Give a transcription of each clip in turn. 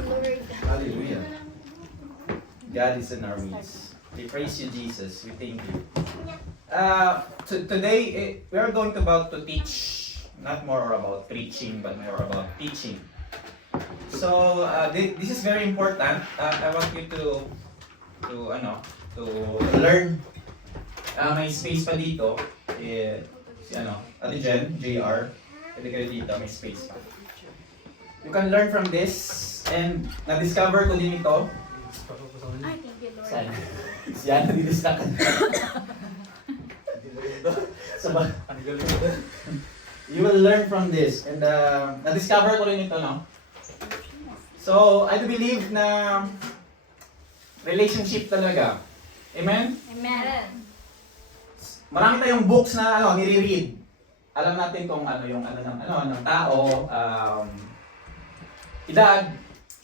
Lord. Hallelujah. God is in our midst. We praise you, Jesus. We thank you. Today, we are going about to teach, not more about preaching, but more about teaching. So, this is very important. I want you to learn. May space pa dito. Si Ate Jen, JR. Pwede kayo dito, may space pa. You can learn from this, and na-discover ko din ito. Ay, thank you, Lord. Saan? Siya, nadidistract ka. You will learn from this. And na-discover ko rin ito, no? So, I do believe na relationship talaga. Amen? Amen. Marami tayong books na nire-read. Alam natin kung yung ng tao, edad,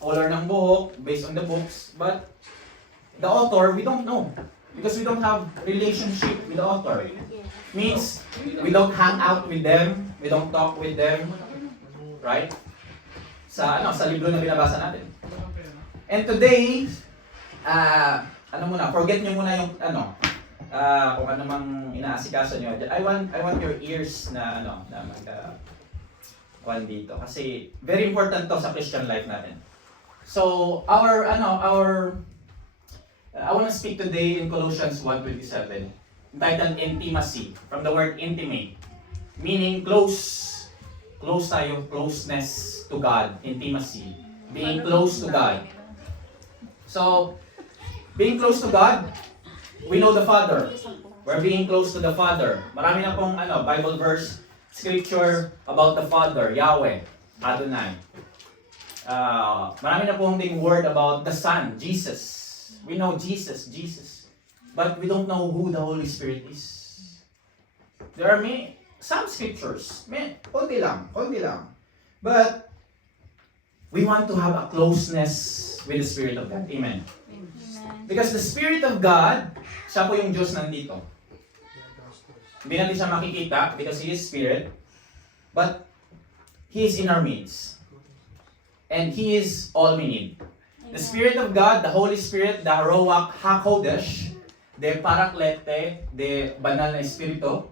color ng buhok, based on the books, but the author, we don't know. Because we don't have relationship with the author. Means, we don't hang out with them, we don't talk with them, right? Sa libro na binabasa natin. And today, forget nyo muna yung kung ano mang inaasikaso nyo. I want your ears na mag dito kasi very important to sa Christian life natin. So I want to speak today in Colossians 1:27, entitled intimacy, from the word intimate, meaning close tayo, closeness to God, intimacy, being close to God. So being close to God, we know the Father. We're being close to the Father. Marami na pong Bible verse, scripture about the Father, Yahweh, Adonai. Marami na pong ding word about the Son, Jesus. We know Jesus. But we don't know who the Holy Spirit is. There are some scriptures, konti lang. But we want to have a closeness with the Spirit of God. Amen. Because the Spirit of God, siya po yung Diyos nandito. Hindi natin siya makikita because He is Spirit. But He is in our midst. And He is all we need. The Spirit of God, the Holy Spirit, the Ruach HaKodesh, the Paraklete, the Banal na Espiritu,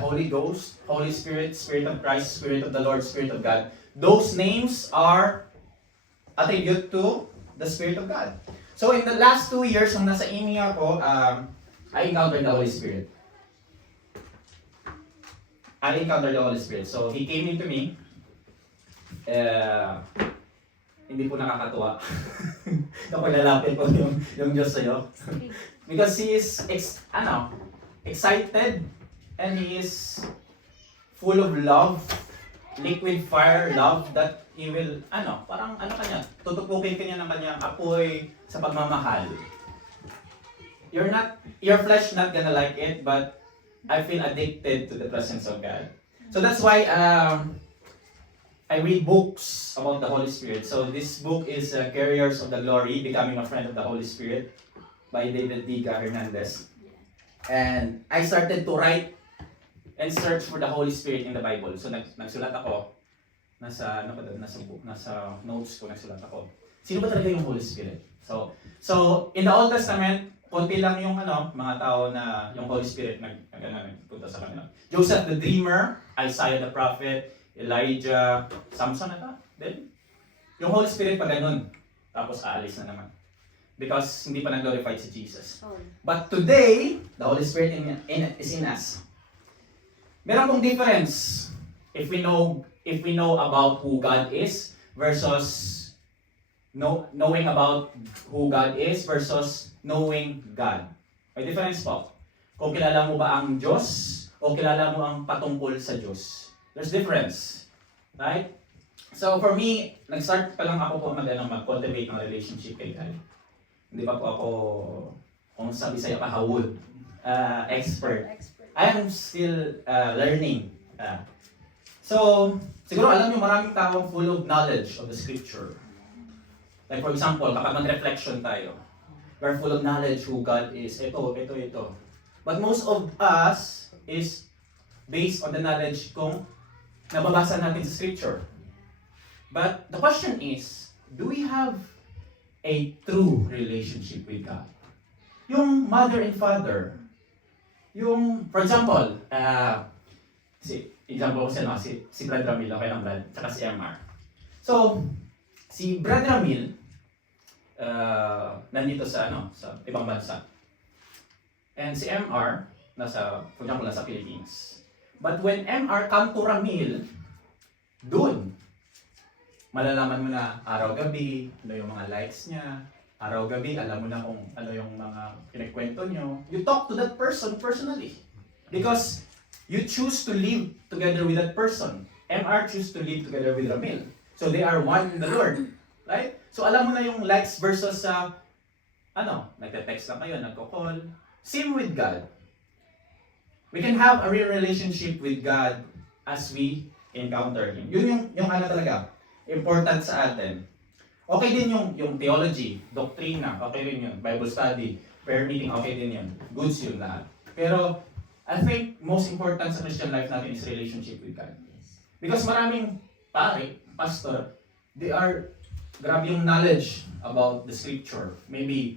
Holy Ghost, Holy Spirit, Spirit of Christ, Spirit of the Lord, Spirit of God. Those names are attribute to the Spirit of God. So in the last 2 years, nung nasa IMI ako, I encountered the Holy Spirit. So He came into me. Hindi po nakakatuwa. Kapag lalapit po yung Diyos sa'yo. Because He is excited and He is full of love, liquid fire love that He will, tutupukin kanya ng kanyang apoy sa pagmamahal. Your flesh not gonna like it, but I feel addicted to the presence of God. So that's why I read books about the Holy Spirit. So this book is Carriers of the Glory, Becoming a Friend of the Holy Spirit by David Diga Hernandez. And I started to write and search for the Holy Spirit in the Bible. So nagsulat ako, nasa notes ko nagsulat ako. Sino ba talaga yung Holy Spirit? So in the Old Testament, konti lang yung mga tao na yung Holy Spirit nagpunta sa kanila. Joseph the Dreamer, Isaiah the Prophet, Elijah, Samson Then, yung Holy Spirit pa ganun. Tapos aalis na naman. Because hindi pa nag-glorified si Jesus. But today, the Holy Spirit is in us. Meron pong difference if we know about who God is versus knowing about who God is versus knowing God. May difference po. Kung kilala mo ba ang Diyos o kilala mo ang patungkol sa Diyos. There's difference. Right? So for me, nag-start pa lang ako po mag-cultivate ng relationship kay God. Hindi pa po ako, kung sa Bisaya pa, hawod. Expert. I am still learning. So, siguro alam niyo maraming taong full of knowledge of the scripture. Like for example, kapag mag-reflection tayo, we're full of knowledge who God is. Ito. But most of us is based on the knowledge kung nababasa natin sa scripture. But the question is, do we have a true relationship with God? Yung mother and father, yung, for example, example ko si Brad Ramil, okay lang Brad, tsaka si MR. So, si Brad Ramil, nandito sa ibang bansa. And si MR, for example, nasa Philippines. But when MR come to Ramil, dun, malalaman mo na araw-gabi, ano yung mga likes niya, araw-gabi, alam mo na kung ano yung mga pinagkwento nyo. You talk to that person personally. Because you choose to live together with that person. MR choose to live together with Ramil. So they are one in the Lord. Right? So alam mo na yung likes versus nagte-text lang kayo, nagko-call. Same with God. We can have a real relationship with God as we encounter Him. Yun yung talaga, important sa atin. Okay din yung theology, doktrina, okay rin yun. Bible study, prayer meeting, okay din yun. Goods yun lahat. Pero, I think most important sa Christian life natin is relationship with God. Because maraming pastor, they are, grabe yung knowledge about the scripture. Maybe,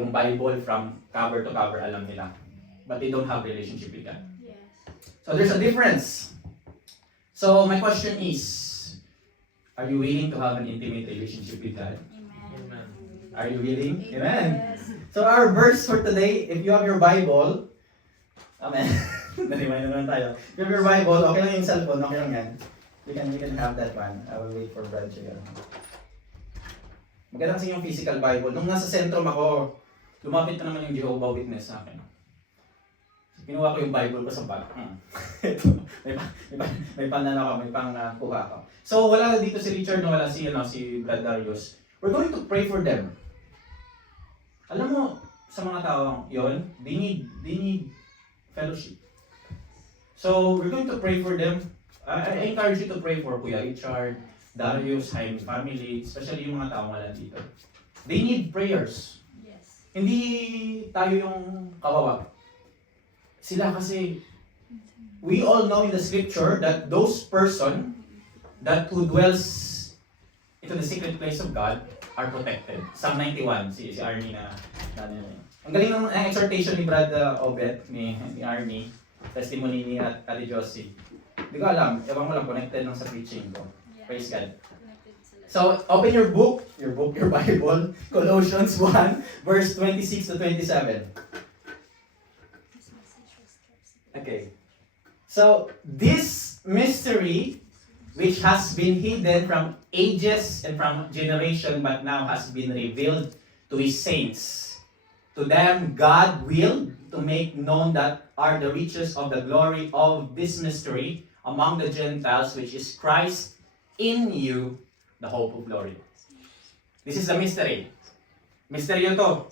yung Bible from cover to cover, alam nila. But they don't have relationship with God. Yes. So there's a difference. So my question is, are you willing to have an intimate relationship with God? Amen. Are you willing? Amen. Amen. So our verse for today, if you have your Bible, amen. Nalimayin naman tayo. If you have your Bible, okay lang yung cellphone, okay lang yan. We can have that one. I will wait for Brad Chigar. Maganda kasi yung physical Bible. Nung nasa sentrum ako, lumapit na naman yung Jehovah Witness sa akin. Kinuha ko yung Bible ko sa bag. Ito, may pang-kuha ko. So wala dito si Richard, no, wala si Brad Darius. We're going to pray for them. Alam mo, sa mga tao yon, they need fellowship. So we're going to pray for them. I encourage you to pray for Kuya Richard, Darius, Jaime family, especially yung mga tao wala dito. They need prayers. Yes. Hindi tayo yung kawawa. Sila kasi, we all know in the scripture that those person who dwells into the secret place of God are protected. Psalm 91, si Arnie na ang galing ng exhortation ni Brad Obet, ni Arnie, testimony ni Ate Josie. Hindi ko alam, ewan mo lang, connected lang sa preaching ko. Praise God. So, open your Bible, Colossians 1, verse 26 to 27. Okay. So, this mystery, which has been hidden from ages and from generation, but now has been revealed to His saints. To them, God willed to make known that are the riches of the glory of this mystery among the Gentiles, which is Christ in you, the hope of glory. This is the mystery. Mystery yun to.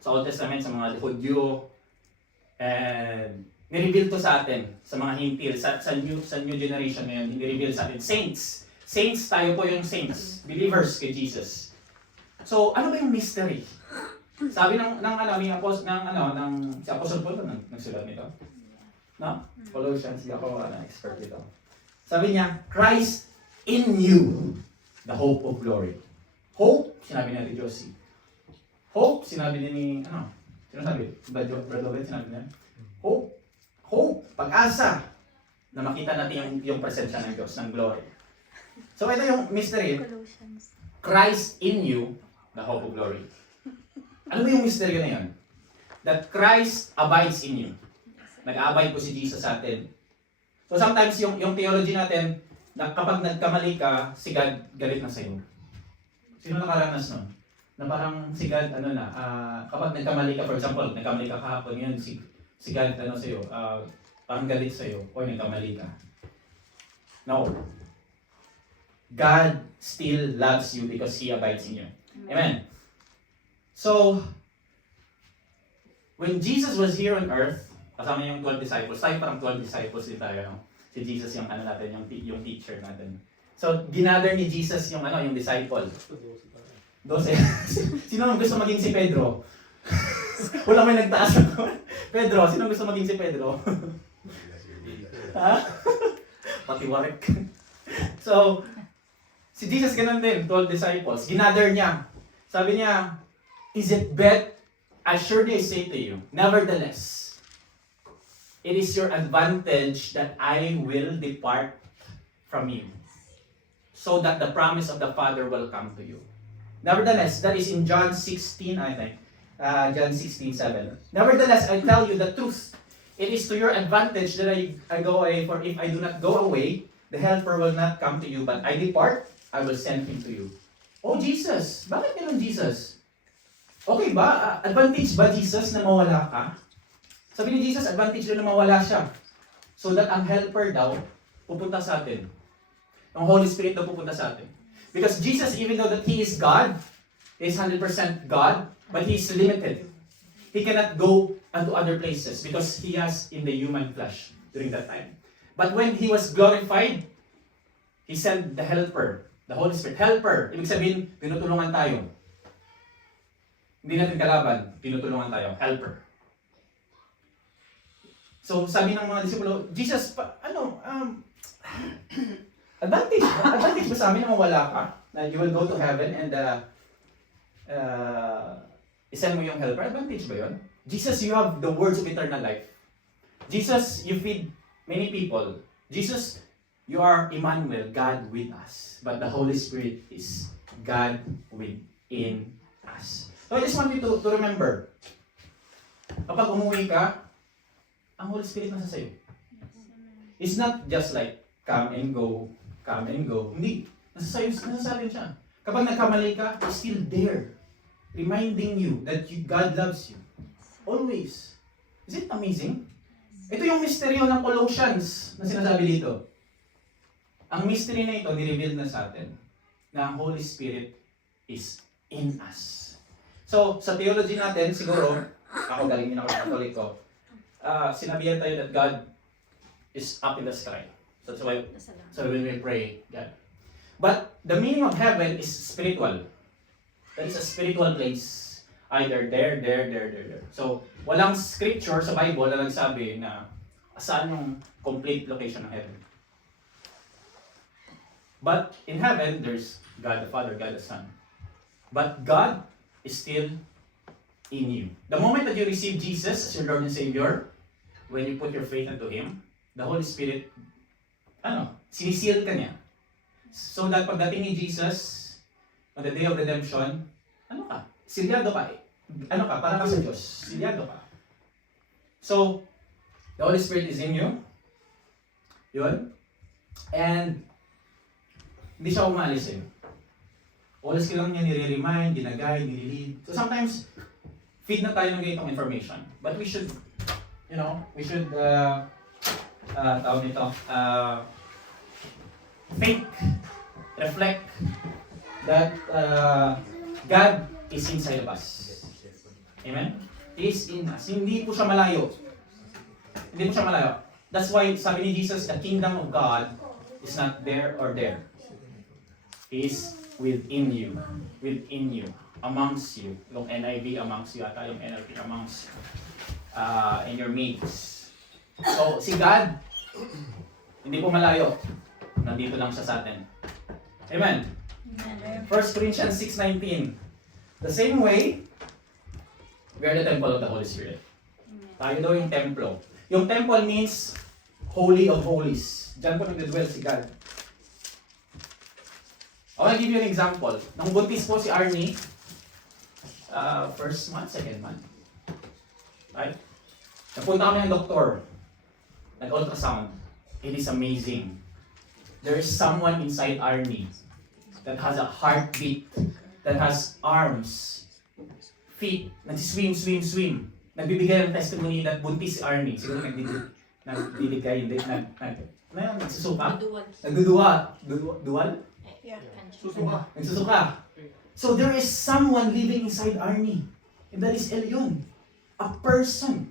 Sa Old Testament, sa mga Hudyo, and ni-reveal to sa atin, sa mga hintil, sa new generation ngayon, ni-reveal sa atin. Saints, tayo po yung saints, believers kay Jesus. So, ano ba yung mystery? Sabi si Apostle Paul nagsulat nito. No? Colossians, hindi ako expert dito. Sabi niya, Christ in you, the hope of glory. Hope, sinabi niya ni Josie. Hope, sinabi din ni, sino sabi? Brad Obed, sinabi niya. Hope, pag-asa na makita natin yung presensya ng Diyos, ng glory. So ito yung mystery. Christ in you, the hope of glory. Ano ba yung mystery na yun? That Christ abides in you. Nag-abide po si Jesus sa atin. So sometimes yung theology natin, na kapag nagkamali ka, si God galit na sa'yo. Sino nakaranas nun? Na parang si God, kapag nagkamali ka, for example, nagkamali ka kahapon yun, si God, sa'yo, parang galit sa'yo, o nagkamali ka. No. God still loves you because He abides in you. Amen. So, when Jesus was here on earth, kasama yung 12 disciples, tayo parang 12 disciples din tayo, no? Si Jesus yung natin, yung teacher natin. So, ginather ni Jesus yung disciple. 12. Sino ang gusto maging si Pedro? Wala may nagtaas ako. Pedro, sino gusto maging si Pedro? Ha? Pati warek. So Si Jesus ganun din, 12 disciples. Ginather niya. Sabi niya, is it bad? Assuredly I say to you, nevertheless, it is your advantage that I will depart from you, so that the promise of the Father will come to you. Nevertheless, that is in John 16, I think. John 16:7. Nevertheless, I tell you the truth. It is to your advantage that I go away, for if I do not go away, the helper will not come to you, but I depart, I will send him to you. Oh, Jesus! Bakit ganun, Jesus? Okay ba? Advantage ba, Jesus, na mawala ka? Sabi ni Jesus, advantage na mawala siya. So that ang helper daw, pupunta sa atin. Ang Holy Spirit daw pupunta sa atin. Because Jesus, even though that He is God, He is 100% God, but He is limited. He cannot go unto other places because He has in the human flesh during that time. But when He was glorified, He sent the helper, the Holy Spirit. Helper, ibig sabihin, tinutulungan tayo. Hindi natin kalaban, tinutulungan tayo. Helper. So, sabi ng mga disipulo, Jesus, advantage ba sa amin na mawala ka? Na you will go to heaven and isend mo yung helper? Advantage ba yun? Jesus, you have the words of eternal life. Jesus, you feed many people. Jesus, you are Emmanuel, God with us. But the Holy Spirit is God within us. So I just want you to remember, kapag umuwi ka, ang Holy Spirit nasa sa'yo. It's not just like, come and go. Hindi. Nasa sa'yo siya. Kapag nagkamali ka, He's still there. Reminding you that God loves you. Always. Is it amazing? Ito yung misteryo ng Colossians na sinasabi dito. Ang mystery na ito, nireveal na sa atin na ang Holy Spirit is in us. So, sa theology natin, siguro, ako galing din ako sa Katoliko, sinabihan tayo that God is up in the sky. So that's why, when we pray, God. But the meaning of heaven is spiritual. That is a spiritual place. Either there. So, walang scripture sa Bible na nagsabi na saan yung complete location ng heaven. But in heaven, there's God the Father, God the Son. But God is still in you. The moment that you receive Jesus as your Lord and Savior, when you put your faith into Him, the Holy Spirit, siniseal ka niya. So that pagdating ni Jesus, on the day of redemption, silyado ka. Para ka sa Diyos. Silyado ka. So, the Holy Spirit is in you. Yun. And, hindi siya umalis eh. Always ka lang niya nire-remind, ginaguide, nire-lead. So sometimes, feed na tayo ng ganitong information. But we should, think, reflect that God is inside of us. Amen? He is in us. Hindi po siya malayo. That's why, sabi ni Jesus, the kingdom of God is not there or there. He is within you, amongst you. Yung NIV amongst you, ata yung NLP amongst in your midst. So, si God, hindi po malayo. Nandito lang siya sa atin. Amen? 1 Corinthians 6:19. The same way, we are the temple of the Holy Spirit. Tayo daw yung templo. Yung temple means Holy of Holies. Diyan po nagdadwell si God. I will give you an example. Nung buntis po si Arnie, first month, second month. Right? Napunta kami ng doktor. Nag-ultrasound. It is amazing. There is someone inside Arnie that has a heartbeat, that has arms, feet, nagsiswim. Nagbibigay ng testimony that buntis si Arnie. Siguro nagdidigay, nagsusuka? Nagduduwal? Yeah. Nagsusuka. So there is someone living inside Arnie. And that is Elyon. A person.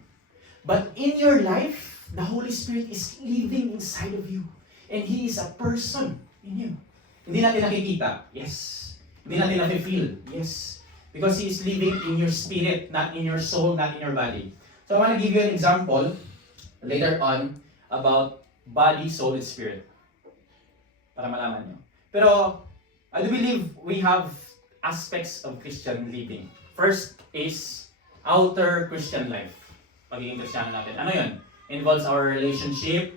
But in your life, the Holy Spirit is living inside of you. And He is a person in you. Hindi natin nakikita. Yes. Hindi natin nafe-feel. Yes. Because He is living in your spirit, not in your soul, not in your body. So I want to give you an example later on about body, soul, and spirit. Para malaman nyo. Pero I do believe we have aspects of Christian living. First is outer Christian life. Pagiging Kristiyano natin. Ano yun? Involves our relationship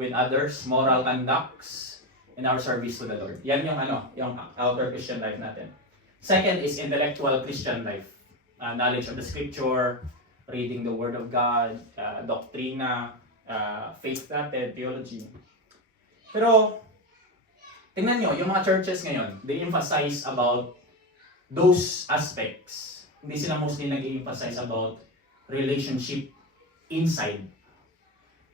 with others, moral conducts, and our service to the Lord. Yan yung yung outer Christian life natin. Second is intellectual Christian life. Knowledge of the scripture, reading the word of God, doktrina, faith natin, theology. Pero, tingnan nyo, yung mga churches ngayon, they emphasize about those aspects. Hindi sila mostly nag-emphasize about relationship inside.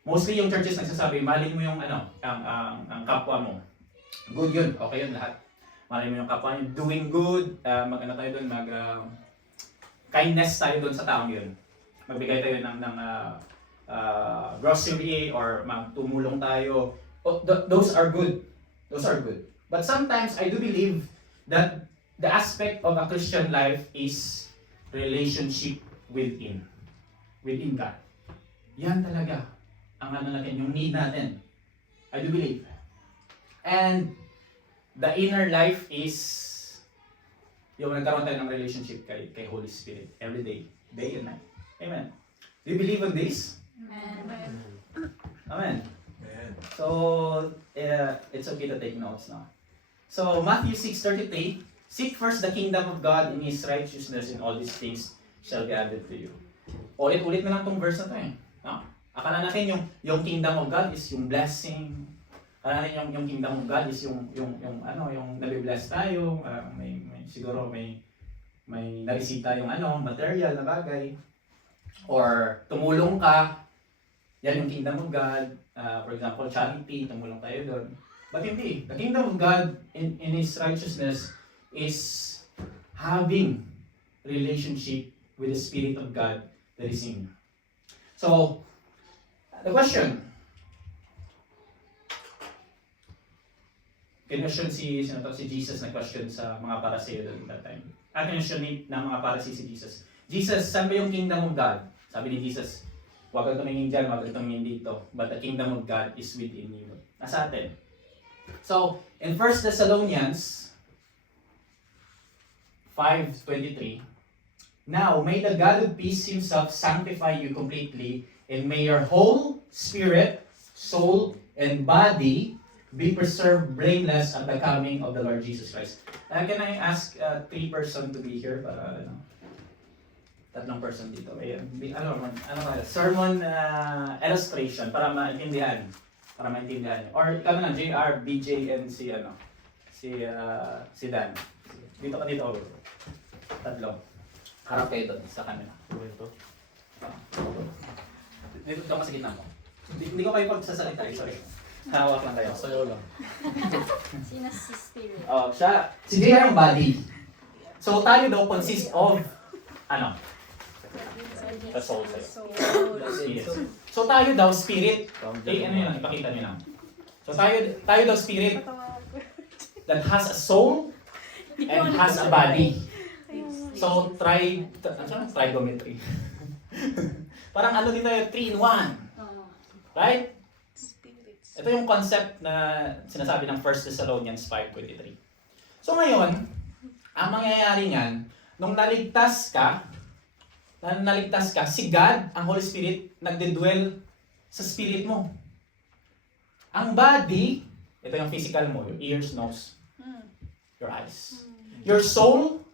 Mostly yung churches nagsasabi, mahalin mo yung ang kapwa mo. Good yun, okay yun lahat. Mahalin mo yung kapwa nyo, doing good, tayo doon, kindness tayo doon sa taong yun. Magbigay tayo ng grocery or tumulong tayo. Those are good. Those are good. But sometimes I do believe that the aspect of a Christian life is relationship within. Within God. Yan talaga ang natin, yung need natin. I do believe. And the inner life is yung nagkaroon tayo ng relationship kay Holy Spirit every day, day and night. Amen. Do you believe in this? Amen. Amen. So, it's okay to take notes now. So, Matthew 6:33, seek first the kingdom of God and His righteousness, and all these things shall be added to you. Ulit-ulit na lang tong verse na to eh. No? Akala natin yung kingdom of God is yung blessing. Akala natin yung kingdom of God is yung nabibless tayo, siguro may narisita yung material na bagay. Or tumulong ka, yan yung kingdom of God. For example, charity, tumulong tayo doon. But hindi. The kingdom of God in His righteousness is having relationship with the Spirit of God that is in you. So, the question. Kinwestiyon si Jesus na question sa mga Pariseo doon that time. At kinwestiyon ng mga Pariseo si Jesus. Jesus, saan ba yung kingdom of God? Sabi ni Jesus, huwag kang tumingin dyan, huwag kang tumingin dito. But the kingdom of God is within you. Nasa atin. So, in 1 Thessalonians 5:23, now may the God of peace Himself sanctify you completely, and may your whole spirit, soul, and body be preserved blameless at the coming of the Lord Jesus Christ. Can I ask 3 person to be here para tatlong person dito. Ayan. Sermon illustration para maintindihan. Or ikaw na lang, JR, BJ, and si Dan. Dito ka dito. Tatlo. Harap kayo doon sa kanila. Dito ka sa gitna mo. Hindi ko kayo pagsasalita. Sorry. Hawak lang kayo. Sayo lang. Sino si Spirit? Siya. Si JR ang body. So tayo daw consist of the soul sa'yo. Yes. So tayo daw spirit. Ipakita niyo lang. So tayo daw spirit that has a soul and has a body. So trigonometry. Parang dito 3 in 1. Right? Ito yung concept na sinasabi ng 1 Thessalonians 5:23. So ngayon, ang mangyayari niyan, nung naligtas ka, si God, ang Holy Spirit, nagde-dwell sa spirit mo. Ang body, ito yung physical mo, your ears, nose, your eyes. Your soul,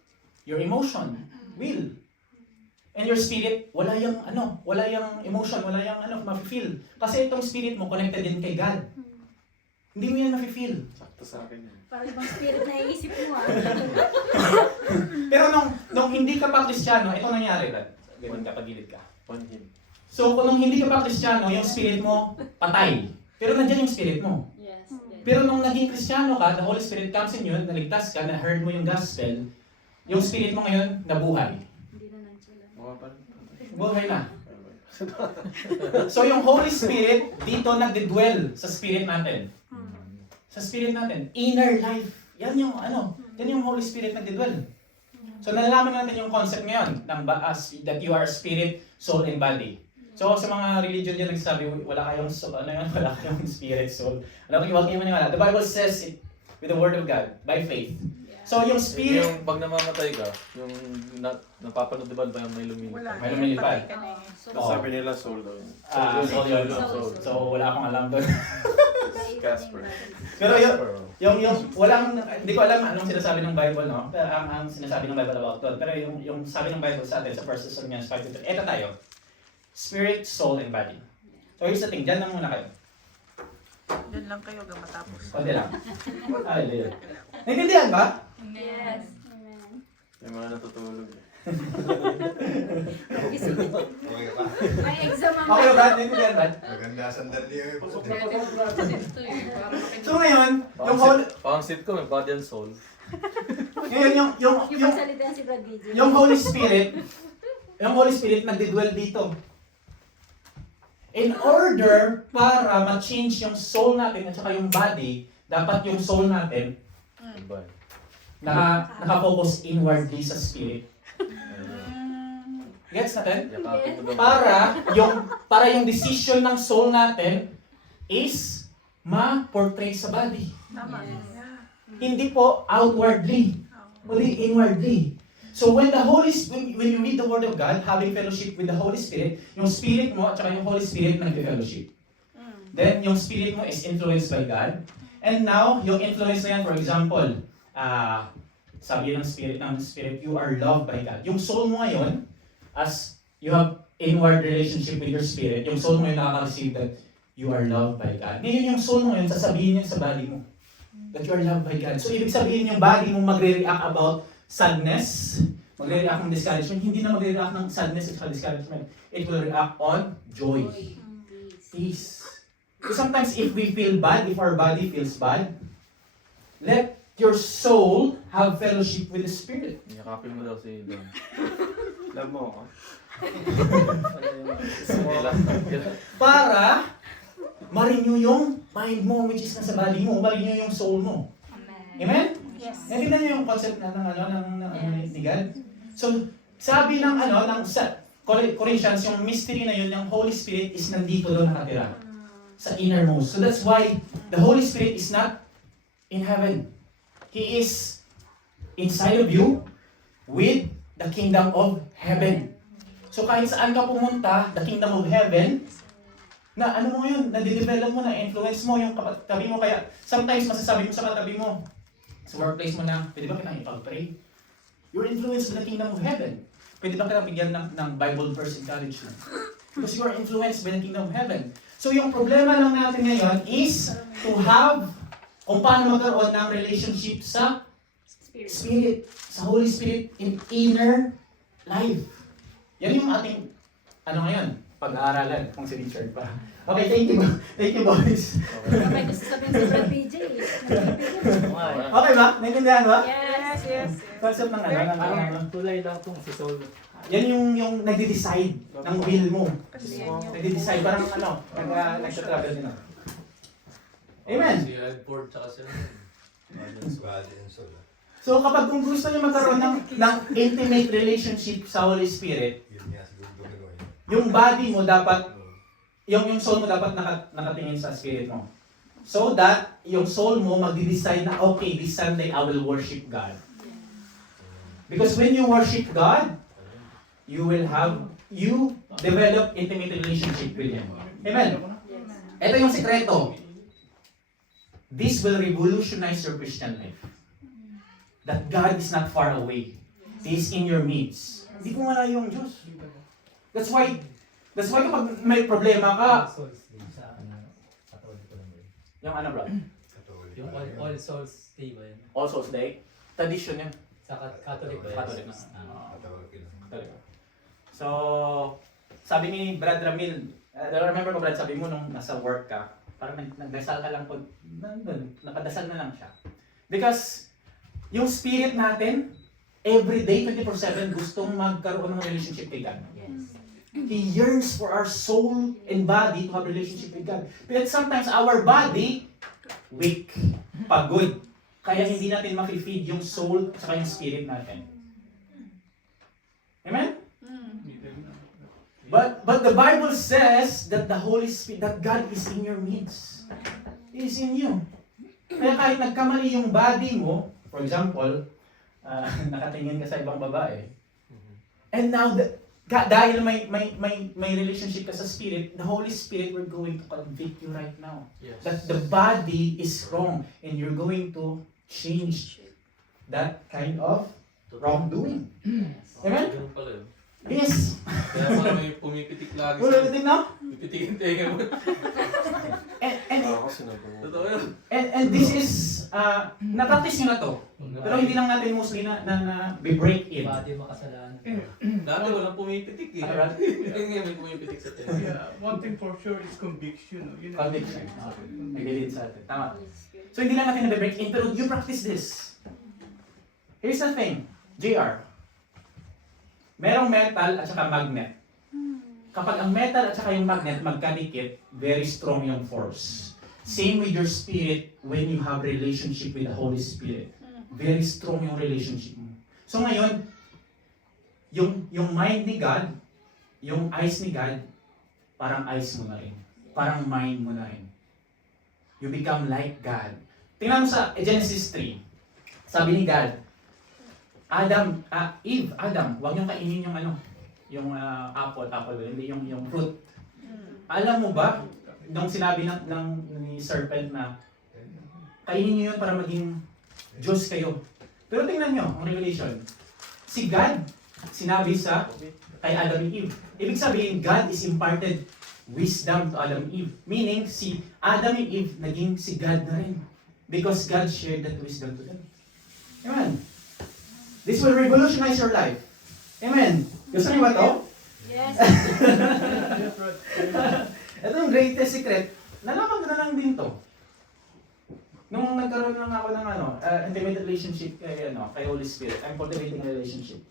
your emotion, will. And your spirit, wala yung emotion, wala yung ma-feel. Kasi itong spirit mo connected din kay God. Hindi mo yan ma-feel. Sakto sa akin yan. Parang ibang spirit na iisip mo Pero nung hindi ka pa Kristiyano, ito nangyari, Brad. Ganun ka, pagilid ka. Panhin. So, kung hindi ka pa Kristiyano, yung spirit mo, patay. Pero nandiyan yung spirit mo. Yes. Pero nung naging Kristiyano ka, the Holy Spirit comes in you, naligtas ka, na-heard mo yung gospel, yung spirit mo ngayon, nabuhay. Hindi na nandiyan. Buhay na. So, yung Holy Spirit, dito nagde-dwell sa spirit natin. Sa spirit natin. Inner life. Yan yung Holy Spirit nagde-dwell. So, nalalaman natin yung concept ngayon ng that you are spirit, soul, and body. So, sa mga religion yan nagsasabi, wala kayong spirit, soul. Huwag kayo maniwala. The Bible says with the Word of God by faith. So yung spirit, Yung pag namamatay ka, yung napapanood diba ba yung may lumilipad? May lumilipad. So, Oo. Sabi nila soul daw yun. soul yun. Soul. So wala akong alam doon. Casper. Pero yung walang, hindi ko alam anong sinasabi ng Bible, no? Pero ang sinasabi ng Bible about God. Pero yung sabi ng Bible sa atin sa 1 Thessalonians 5:2, eto tayo. Spirit, soul, and body. So here's the thing, dyan lang muna kayo. Diyan lang kayo hanggang matapos. Konti lang. Ay, hindi. Naintindihan ba? yes. Amen. May mga natutulog. Okay ka pa? May exam ang Okay, Brad? Naintindihan, Brad? Maganda sandali eh. So ngayon, yung Holy, Pang sit ko, may body and soul. ngayon yung magsalita si Brad DJ. yung Holy Spirit nagdidwell dito. In order para ma-change yung soul natin at saka yung body, dapat yung soul natin Diba? naka-focus inwardly sa spirit. Gets natin? Yakapin mo daw. Para yung decision ng soul natin is ma-portray sa body. Tama. Yes. Yeah. Hindi po outwardly, only inwardly. So when when you read the Word of God, having fellowship with the Holy Spirit, yung spirit mo at saka yung Holy Spirit nagpe-fellowship. Then yung spirit mo is influenced by God. And now, yung influence na yan, for example, sabi ng spirit, you are loved by God. Yung soul mo ngayon, as you have inward relationship with your spirit, yung soul mo yung nakaka-receive that you are loved by God. Ngayon yung soul mo yun, sasabihin niya sa body mo that you are loved by God. So ibig sabihin yung body mo magre-react about sadness, magre-react ng discouragement, hindi na magre-react ng sadness at discouragement. It will react on joy, peace. So sometimes if we feel bad, if our body feels bad, let your soul have fellowship with the Spirit. Yakapin mo daw si Don. Love mo ako. Para ma-renew yung mind mo, which is nasa body mo, ma-renew yung soul mo. Amen? Yes. Natindihan niyo yung concept ni God? So, sabi ng Corinthians, yung mystery na yun, yung Holy Spirit is nandito doon nakatira. Sa innermost. So that's why the Holy Spirit is not in heaven. He is inside of you with the kingdom of heaven. So kahit saan ka pumunta, the kingdom of heaven, na ano mo ngayon, nade-develop mo, na-influence mo yung katabi mo. Kaya sometimes masasabi mo sa katabi mo, sa workplace mo na, pwede ba kitang ipag-pray? You're influenced by the kingdom of heaven. Pwede ba kitang bigyan ng Bible verse encouragement? Because you are influenced by the kingdom of heaven. So yung problema lang natin ngayon is to have, kung paano magkaroon ng relationship sa Spirit, sa Holy Spirit in inner life. Yan yung ating, ngayon, pag-aaralan, kung si Richard pa. Okay, thank you boys. May gusto sabihin si Brad DJ. Okay ba? Naintindihan ba? Yes. Concept ng Tulay lang itong si Soul. yan yung nagde-decide ng will mo. Kasi yan yung... Nagde-decide, parang nagsa-travel din ako. Amen. Si Redford tsaka si Body and soul. So kapag kung gusto niyo magkaroon ng intimate relationship sa Holy Spirit, Yun nga siguro gumagawa yun. yung body mo dapat, yung soul mo dapat nakatingin sa spirit mo. So that yung soul mo magde-decide na, okay, this Sunday I will worship God. Because when you worship God, you develop intimate relationship with Him. Amen? Ito yung sekreto. This will revolutionize your Christian life. That God is not far away. He is in your midst. Hindi ko malayo yung Diyos. That's why kapag may problema ka, Souls din sa Catholic ko lang yun. yung bro? Katolik. Yung All Souls Day ba yun? All Souls Day, tradition yun. Sa Catholic ba yun? Catholic na. Katolik yun. Catholic. So, sabi ni Brad Ramil, remember ko Brad, sabi mo nung nasa work ka, parang nagdasal ka lang pag, nakadasal na lang siya. Because, yung spirit natin, every day, 24/7, gustong magkaroon ng relationship kay God. He yearns for our soul and body to have relationship with God. But sometimes our body, weak, pagod. Kaya hindi natin ma-feed yung soul at saka yung spirit natin. Amen? But the Bible says that the Holy Spirit, that God is in your midst. He is in you. Kaya kahit nagkamali yung body mo, for example, nakatingin ka sa ibang babae, and now, dahil may relationship ka sa Spirit, the Holy Spirit will going to convict you right now. Yes. That the body is wrong, and you're going to change that kind of wrongdoing. Amen? Ganun pala yun. Yes! Kaya pala may pumipitik lagi Wala sa din na? pipitikin tayo mo. Ako sinabi mo. Totoo yun. And this is, na-practice nyo na to. Pero hindi lang natin mostly na be-break in. Body makasalanan. Dati walang pumipitik eh. Alright. Ngayon may pumipitik sa tayo. Yeah, one thing for sure is conviction. Yun ang- Conviction. Nag-delete sa atin. Tama. So hindi lang natin na-break in, pero you practice this. Here's the thing, JR. Merong metal at saka magnet. Kapag ang metal at saka yung magnet magkadikit, very strong yung force. Same with your spirit when you have relationship with the Holy Spirit. Very strong yung relationship mo. So ngayon, yung mind ni God, yung eyes ni God, parang eyes mo na rin. Parang mind mo na rin. You become like God. Tingnan mo sa Genesis 3. Sabi ni God, Eve, Adam, huwag niyong kainin yung apple, hindi yung fruit. Alam mo ba, nung sinabi ni serpent na, kainin niyo yun para maging Diyos kayo. Pero tingnan niyo, ang revelation, si God, sinabi kay Adam and Eve. Ibig sabihin, God is imparted wisdom to Adam and Eve. Meaning, si Adam and Eve, naging si God na rin. Because God shared that wisdom to them. Amen. This will revolutionize your life. Amen. Gusto niyo ba ito? Yes. Ito yung greatest secret. Nalaman ko na lang din to. Nung nagkaroon lang ako ng intimate relationship kay Holy Spirit, I'm cultivating a relationship.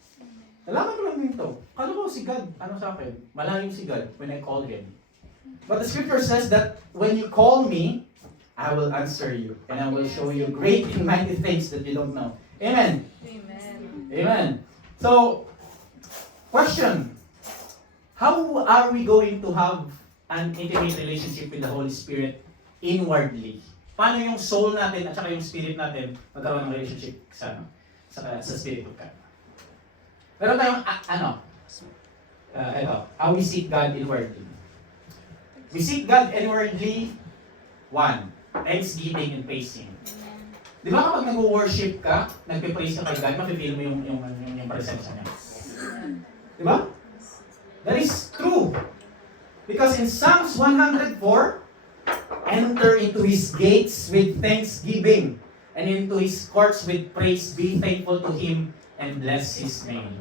Nalaman ko lang din to. Kala ko si God, sa akin? Malayo si God when I call Him. But the scripture says that when you call me, I will answer you. And I will show you great and mighty things that you don't know. Amen. Amen. So, question. How are we going to have an intimate relationship with the Holy Spirit inwardly? Paano yung soul natin at saka yung spirit natin magkaroon ng relationship sa Spirit of God? Meron tayong, how we seek God inwardly. We seek God inwardly, one, thanksgiving and praising. Di ba kapag nag-worship ka, nagpe-praise ka kay God, mapipil mo yung presensya niya. Di ba? That is true. Because in Psalms 104, enter into His gates with thanksgiving, and into His courts with praise. Be thankful to Him and bless His name.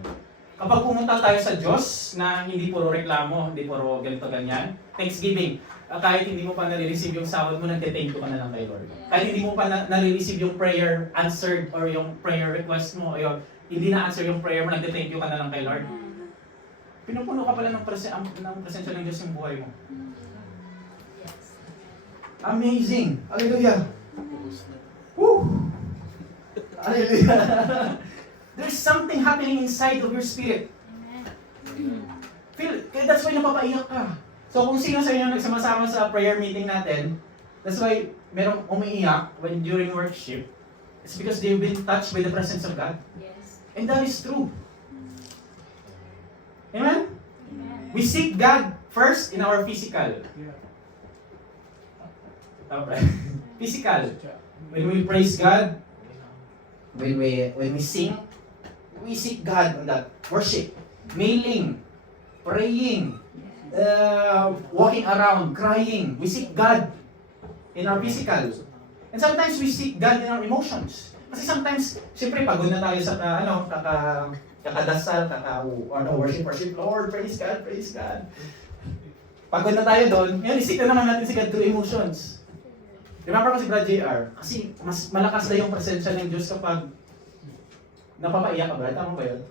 Kapag pumunta tayo sa Diyos na hindi puro reklamo, hindi puro ganito ganyan, thanksgiving. Kahit hindi mo pa nare-receive yung sahod mo, nagte-thank you ka na lang kay Lord. Kahit hindi mo pa nare-receive yung prayer answered or yung prayer request mo, o hindi na-answer yung prayer mo, nagte-thank you ka na lang kay Lord. Pinupuno ka pala ng presensya ng Diyos yung buhay mo. Amazing! Hallelujah! Woo! Hallelujah! There's something happening inside of your spirit. That's why napapaiyak ka. So kung sino sa inyo nagsama-sama sa prayer meeting natin, that's why merong umiiyak when during worship, it's because they've been touched by the presence of God. Yes. And that is true. Amen? Amen. We seek God first in our physical. Okay. Physical. When we praise God, when we sing, we seek God on that. Worship, kneeling, praying, walking around, crying. We seek God in our physical. And sometimes we seek God in our emotions. Kasi sometimes, siyempre pagod na tayo sa kakadasal, worship, Lord, praise God, praise God. Pagod na tayo doon, ngayon isip na naman natin si God through emotions. Remember ko si Brad JR, kasi mas malakas na yung presensya ng Diyos kapag napapaiyak ka, Brad? Tama ba yun?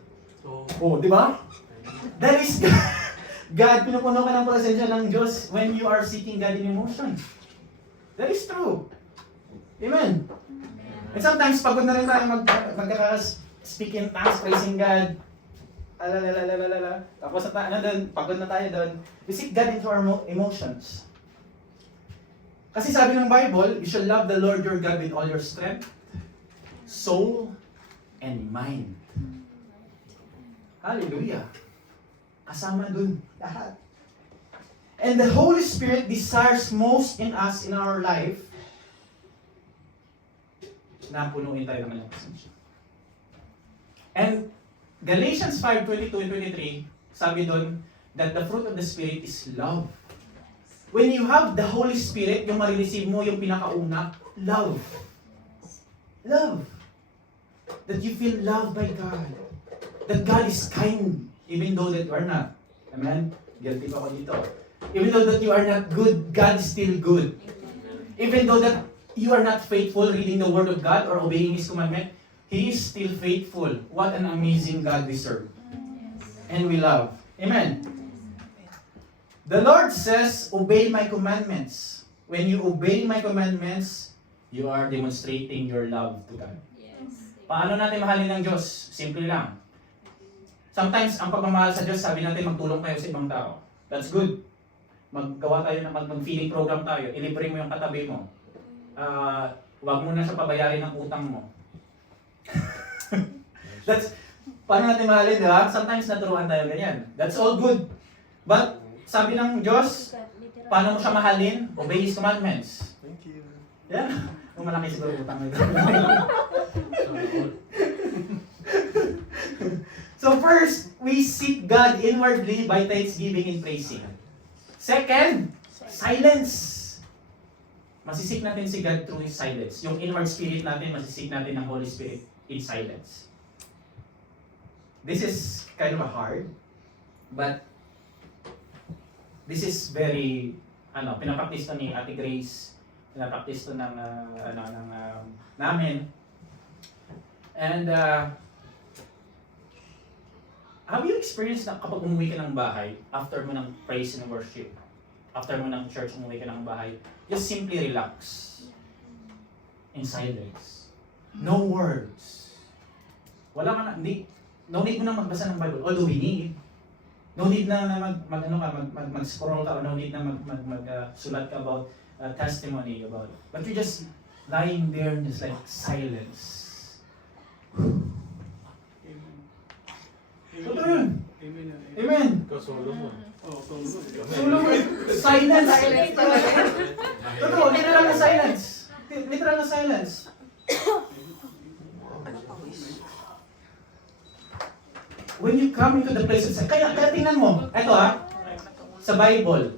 So, Di ba? That is God, pinupuno ka ng presensya ng Diyos when you are seeking God in emotion. That is true. Amen. And sometimes, pagod na rin tayo magkaka-speak in tongues, praising God. Tapos pagod na tayo doon. We seek God into our emotions. Kasi sabi ng Bible, you shall love the Lord your God with all your strength, soul, and mind. Hallelujah. Kasama dun lahat. And the Holy Spirit desires most in us in our life na punuin tayo ng kanyang presensya. And Galatians 5:22 and 23, sabi doon that the fruit of the Spirit is love. When you have the Holy Spirit, yung marireceive mo, yung pinakauna, love. Love. That you feel loved by God. That God is kind, even though that you are not. Amen? Guilty pa ako dito. Even though that you are not good, God is still good. Even though that you are not faithful reading the Word of God or obeying His commandment, He is still faithful. What an amazing God we serve. And we love. Amen. The Lord says, obey my commandments. When you obey my commandments, you are demonstrating your love to God. Yes. Paano natin mahalin ng Diyos? Simple lang. Sometimes, ang pagmamahal sa Diyos, sabi natin, magtulong tayo sa ibang tao. That's good. Maggawa tayo ng mag-feeding program tayo. Ilibre mo yung katabi mo. Huwag mo na siya pabayarin ng utang mo. That's, paano natin mahalin, di ba? Sometimes naturuan tayo ganyan. That's all good. But, sabi ng Diyos, paano mo siya mahalin? Obey His commandments. Thank you. Yan. Kung malaki siguro utang nito. So first, we seek God inwardly by thanksgiving and praising. Second, silence. Masisik natin si God through His silence. Yung inward spirit natin, masisik natin ng Holy Spirit in silence. This is kind of hard, but this is very, pinapractice to ni Ate Grace, pinapractice to ng, namin. And, have you experienced na kapag umuwi ka ng bahay, after mo ng praise and worship, after mo ng church, umuwi ka ng bahay, just simply relax in silence. No words. Wala ka na, no need mo na magbasa ng Bible, although we need. No need na mag-scroll ka, no need na sulat ka about testimony about it. But you're just lying there and just like silence. Totoo yun. Amen. Amen. Ikaw solo mo. Oh, so Silence. Totoo, literal na silence. Literal na silence. When you come into the place of silence, kaya tingnan mo, eto sa Bible,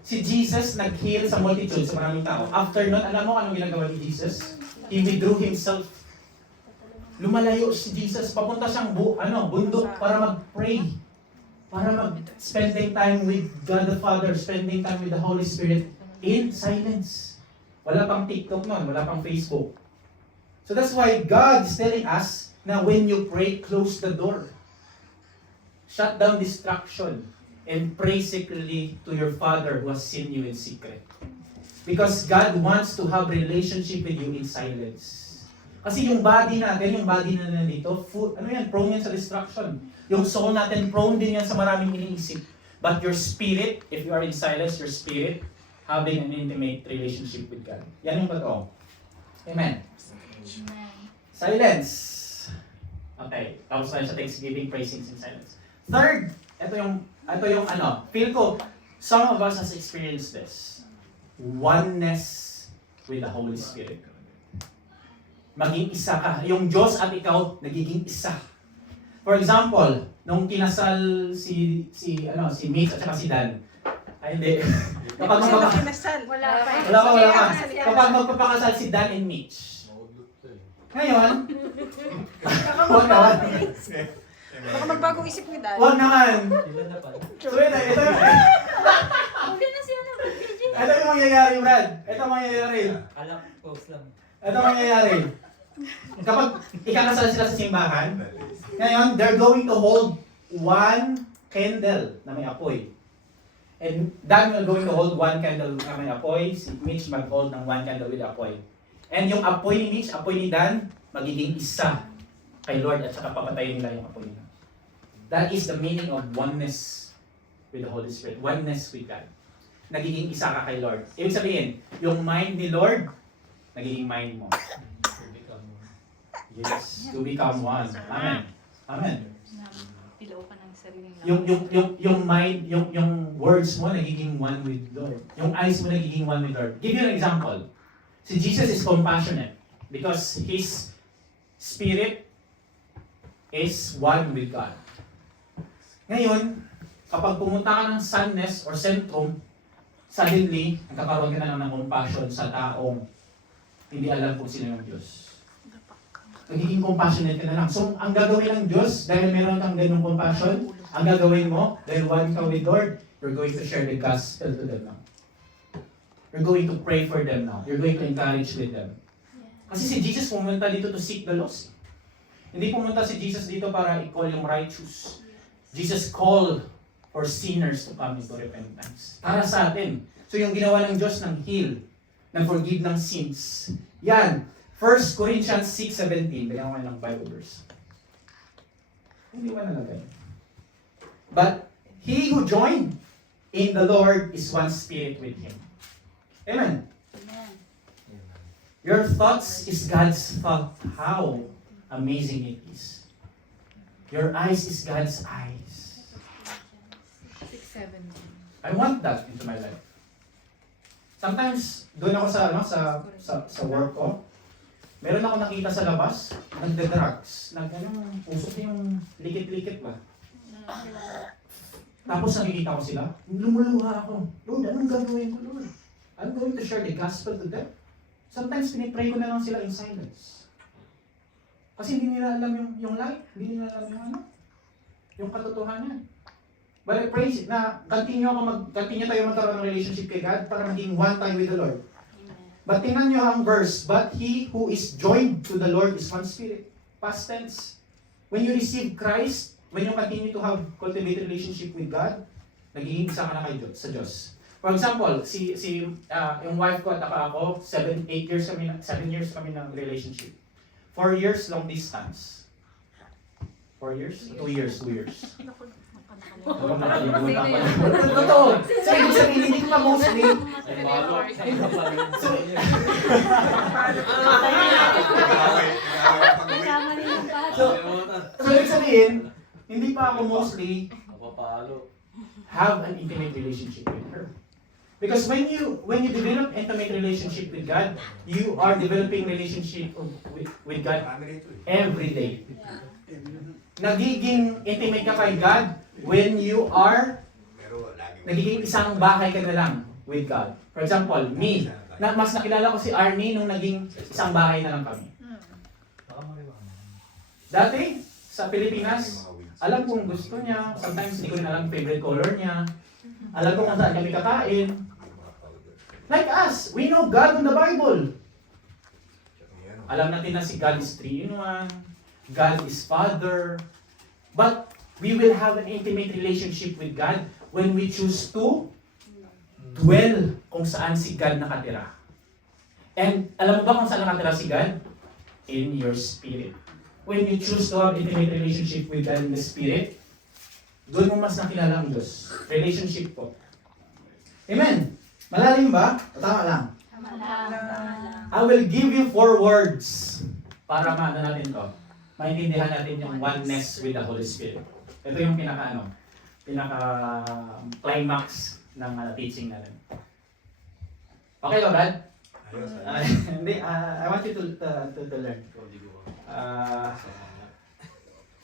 si Jesus nag-heal sa multitude, sa maraming tao. After nun, alam mo anong ginagawa ni Jesus? He withdrew himself. Lumalayo si Jesus, papunta siyang bundok para mag-pray. Para mag-spending time with God the Father, spending time with the Holy Spirit in silence. Wala pang TikTok nun, wala pang Facebook. So that's why God is telling us na when you pray, close the door. Shut down distraction and pray secretly to your Father who has seen you in secret. Because God wants to have relationship with you in silence. Kasi yung body na nandito, prone yan sa distraction. Yung soul natin, prone din yan sa maraming iniisip. But your spirit, if you are in silence, your spirit, having an intimate relationship with God. Yan yung totoo. Amen. Silence. Okay, tapos tayo sa thanksgiving, praising, and silence. Third, ito yung feel ko, some of us has experienced this. Oneness with the Holy Spirit. Maging isa ka. Yung Diyos at ikaw, nagiging isa. For example, nung kinasal si Mitch at saka si Dan, ay hindi. Kapag magpapakasal, Wala pa. wala pa. Kapag magpapakasal si Dan and Mitch. Ngayon, huwag naman. Baka magbagong isip ni Dad. Huwag naman. Sila na pala. So ito Huli na siya ng Brad PJ. ito yung mangyayari, Brad. Ito yung mangyayari. Alam, post lang. Ito ang mangyayari. Kapag ikakasal sila sa simbahan, ngayon, they're going to hold one candle na may apoy. And Dan will going to hold one candle na may apoy, si Mitch mag-hold ng one candle with apoy. And yung apoy ni Mitch, apoy ni Dan, magiging isa kay Lord at saka papatayin nila yung apoy nila. That is the meaning of oneness with the Holy Spirit. Oneness with God. nagiging isa ka kay Lord. Ibig sabihin, yung mind ni Lord, nagiging mind mo. To become one. Yes, to become one. Amen. Amen. Pilaw ka ng sariling Yung mind, yung words mo nagiging one with Lord. Yung eyes mo nagiging one with Lord. Give you an example. Si Jesus is compassionate because His Spirit is one with God. Ngayon, kapag pumunta ka ng sunness or centrum, suddenly, nagkakaroon ka na lang ng compassion sa taong hindi alam kung sino yung Diyos. Nagiging compassionate ka na lang. So, ang gagawin ng Diyos, dahil meron kang ganung compassion, ang gagawin mo, dahil one ka with Lord, you're going to share the gospel to them now. You're going to pray for them now. You're going to encourage with them. Kasi si Jesus pumunta dito to seek the lost. Hindi pumunta si Jesus dito para i-call yung righteous. Jesus called for sinners to come into repentance. Para sa atin. So yung ginawa ng Diyos ng heal, ng forgive ng sins. Yan. 1 Corinthians 6:17. Bigyan ko kayo ng Bible verse. Hindi mo nalagay. But he who joined in the Lord is one spirit with Him. Amen. Amen. Your thoughts is God's thought. How amazing it is. Your eyes is God's eyes. 6-7. I want that into my life. Sometimes, doon ako sa work ko, meron ako nakita sa labas, nagda-drugs, usok yung likit-likit ba? Tapos nakikita ko sila, lumuluha ako. Lord, anong gagawin ko, Lord? I'm going to share the gospel to them. Sometimes, pinipray ko na lang sila in silence. Kasi hindi nila alam yung light, hindi nila alam yung katotohanan. But I pray na continue tayo magkaroon ng relationship kay God para maging one time with the Lord. But tingnan nyo ang verse, but he who is joined to the Lord is one spirit. Past tense. When you receive Christ, when you continue to have cultivated relationship with God, nagiging isa ka na kay Diyos, sa Diyos. For example, yung wife ko at ako, 7 years kami ng relationship. 4 years long distance. 4 years? 2 years. Totoo. So, ibig sabihin, hindi ko pa mostly. Ay, malo. Ay, kapal. So, Kasama rin yung bata. so, ibig sabihin, hindi pa ako mostly Napapalo. have an intimate relationship with her. Because when you develop intimate relationship with God, you are developing relationship with God Family ito eh. every day. Nagiging intimate ka kay God when you are Pero lagi nagiging isang bahay ka na lang with God. For example, me, mas nakilala ko si Arnie nung naging isang bahay na lang kami. Baka mariwana. Dati, sa Pilipinas, alam kong gusto niya, sometimes hindi ko rin alam favorite color niya, alam ko kung saan kami kakain. Like us, we know God in the Bible. Alam natin na si God is 3-in-1, God is Father, but we will have an intimate relationship with God when we choose to dwell kung saan si God nakatira. And alam mo ba kung saan nakatira si God? In your spirit. When you choose to have intimate relationship with God in the spirit, doon mo mas nakilala ang Diyos. Relationship po. Amen? Malalim ba? O tama lang? I will give you 4 words para maano natin to. Maintindihan natin yung oneness with the Holy Spirit. Ito yung pinaka-climax ng teaching natin. Okay ba, Brad? Hindi, I want you to learn.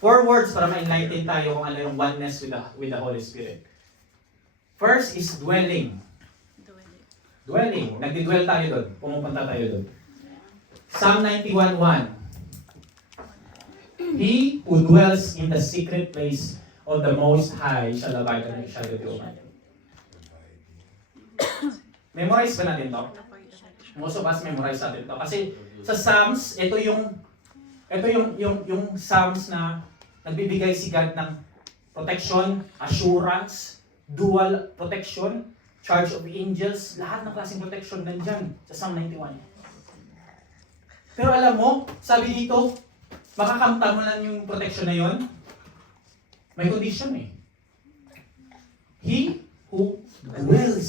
4 words para ma-enlighten tayo kung ano yung oneness with the Holy Spirit. First is dwelling. Dwelling. Nagdi-dwell tayo doon. Pumupunta tayo doon. Psalm 91:1. He who dwells in the secret place of the Most High shall abide under the shadow of the Almighty. Memorize ba natin to? Most of us memorize natin to. Kasi sa Psalms, ito yung Psalms na nagbibigay si God ng protection, assurance, dual protection, charge of angels, lahat ng klaseng protection nandyan sa Psalm 91. Pero alam mo, sabi dito, makakamta mo lang yung protection na yon. May condition eh. He who dwells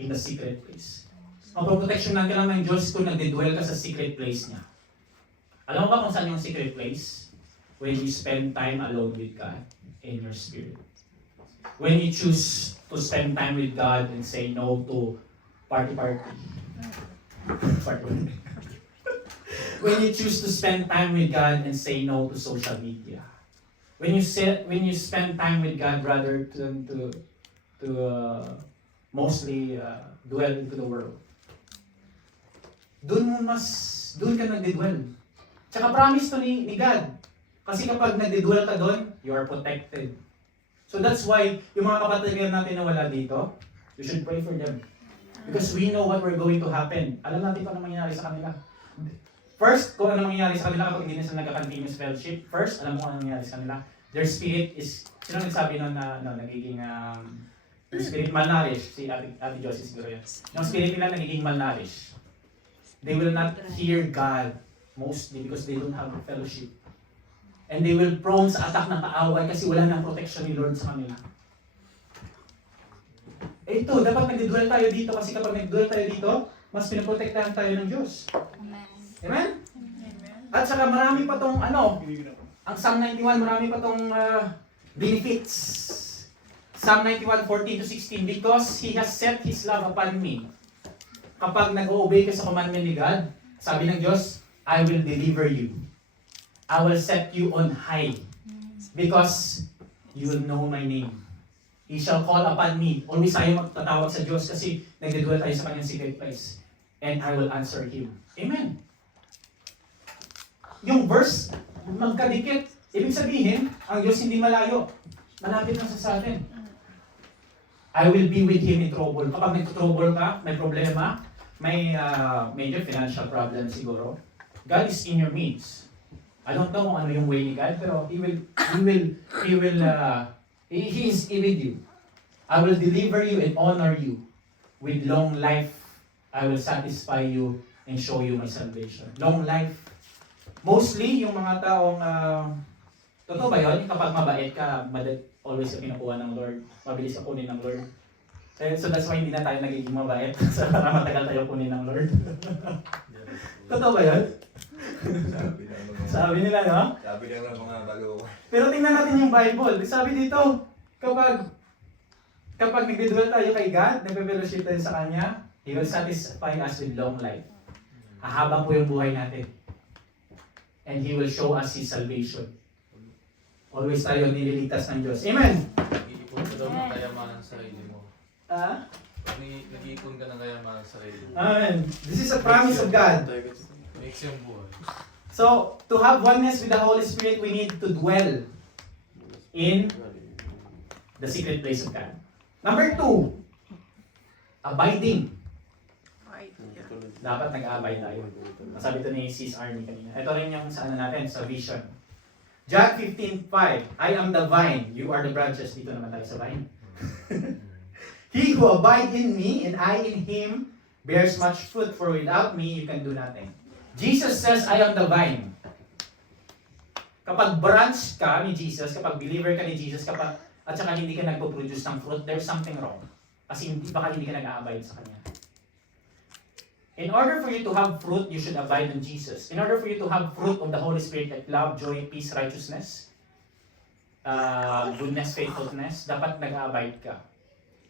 in the secret place. Mapoproteksyonan ka lang ng Diyos kung nagdidwell ka sa secret place niya. Alam mo ba kung saan yung secret place? When you spend time alone with God in your spirit. When you choose to spend time with God and say no to party. When you choose to spend time with God and say no to social media. When you spend time with God rather than to mostly dwell into the world. Doon ka nagdidwell. Tsaka promise to ni God. Kasi kapag nagdidwell ka doon, you are protected. So that's why, yung mga kapatid natin na wala dito, you should pray for them. Because we know what we're going to happen. Alam natin kung ano mangyayari sa kanila. First, kung ano mangyayari sa kanila kapag hindi na sila nagka-continuous fellowship, first, alam mo kung ano mangyayari sa kanila. Their spirit is, sino nagsabi nun na nagiging spirit malnourished? Si Ate Josie siguro yun. Yung spirit nila nagiging malnourished. They will not hear God mostly because they don't have fellowship. And they will prone sa attack ng kaaway kasi wala nang protection ni Lord sa kanila. Ito, dapat nagdidwell tayo dito kasi kapag nagdidwell tayo dito, mas pinoprotektahan tayo ng Diyos. Amen. Amen? At saka marami pa tong ang Psalm 91, marami pa tong benefits. Psalm 91, 14-16, because He has set His love upon me. Kapag nag-obey ka sa commandment ni God, sabi ng Diyos, I will deliver you. I will set you on high. Because you will know my name. He shall call upon me. Always tayo magtatawag sa Diyos kasi nagdidwell tayo sa kanyang secret place. And I will answer Him. Amen. Yung verse, magkadikit. Ibig sabihin, ang Diyos hindi malayo. Malapit lang sa atin. I will be with Him in trouble. Kapag nagtutrouble ka, may problema, may major financial problem siguro, God is in your midst. I don't know kung ano yung way ni God, pero He is with you. I will deliver you and honor you. With long life, I will satisfy you and show you my salvation. Long life. Mostly, yung mga taong, totoo ba yun? Kapag mabait ka, always ka kinukuha ng Lord. Mabilis ka kunin ng Lord. So that's why hindi na tayo nagiging mabait. So para matagal tayo kunin ng Lord. Totoo ba yun? Sabi nila, no? Sabi lang ng mga balo. Pero tingnan natin yung Bible. Sabi dito, kapag nagdidwell tayo kay God, nagpe-fellowship tayo sa Kanya, He will satisfy us with long life. Hahaba po yung buhay natin. And He will show us His salvation. Always tayo nililigtas ng Diyos. Amen! Nag-iipon ka daw ng kayamanan sa sarili mo. Nag-iipon ka ng kayamanan sa sarili mo. Amen. This is a promise of God. Makes yung buhay. So, to have oneness with the Holy Spirit, we need to dwell in the secret place of God. Number 2, abiding. Dapat nag-abide tayo. Masabi ito ni Sis Army kanina. Ito rin yung sa ano natin, sa vision. John 15:5, I am the vine, you are the branches. Dito naman tayo sa vine. He who abides in me and I in him bears much fruit, for without me you can do nothing. Jesus says, I am the vine. Kapag branch ka ni Jesus, kapag believer ka ni Jesus, at saka hindi ka nagpo-produce ng fruit, there's something wrong. Kasi baka hindi ka nag-a-abide sa Kanya. In order for you to have fruit, you should abide in Jesus. In order for you to have fruit of the Holy Spirit like love, joy, peace, righteousness, goodness, faithfulness, dapat nag-abide ka.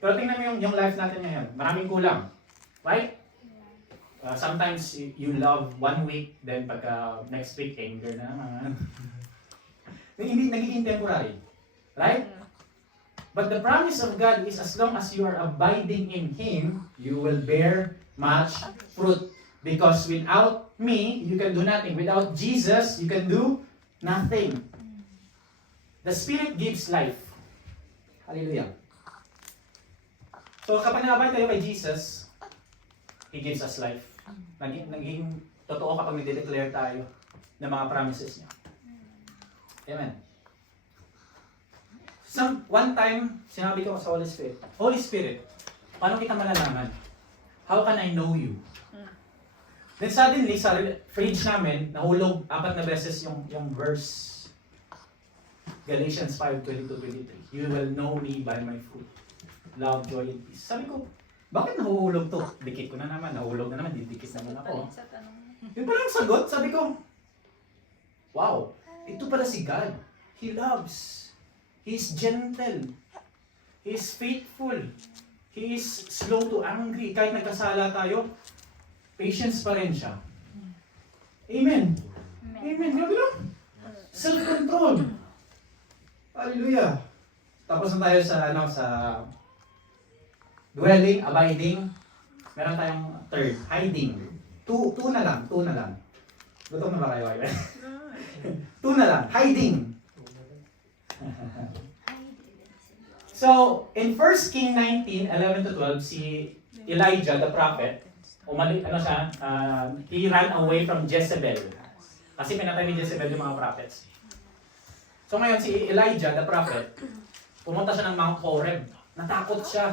Pero tingnan mo yung life natin ngayon. Maraming kulang. Right? Sometimes you love 1 week, then pagka next week, anger na naman. Hindi, nagiging temporary. Right? But the promise of God is as long as you are abiding in Him, you will bear much fruit. Because without me, you can do nothing. Without Jesus, you can do nothing. The Spirit gives life. Hallelujah. So kapag nag-abide tayo kay Jesus, He gives us life. Naging totoo kapag nag-declare tayo ng mga promises niya. Amen. One time, sinabi ko sa Holy Spirit, paano kita malalaman? How can I know you? Then suddenly, sa fridge namin, nahulog 4 na beses yung verse. Galatians 5:22-23. You will know me by my fruit. Love, joy, and peace. Sabi ko, bakit nahuhulog to? Dikit ko na naman, nahulog na naman, didikit naman Sagot pa ako. rin sa tanong. Yun pala yung sagot, sabi ko, wow, ito pala si God. He loves. He's gentle. He's faithful. He is slow to angry. Kahit nagkasala tayo, patience pa rin siya. Amen. Amen. Grabe lang. Self-control. Hallelujah. Tapos na tayo sa, sa dwelling, abiding. Meron tayong third, hiding. Two na lang. Gutom na ba kayo? Two na lang, hiding. So, in 1 King 19:11-12, si Elijah, the prophet, he ran away from Jezebel. Kasi pinatay ni Jezebel yung mga prophets. So ngayon, si Elijah, the prophet, pumunta siya ng Mount Horeb. Natakot siya.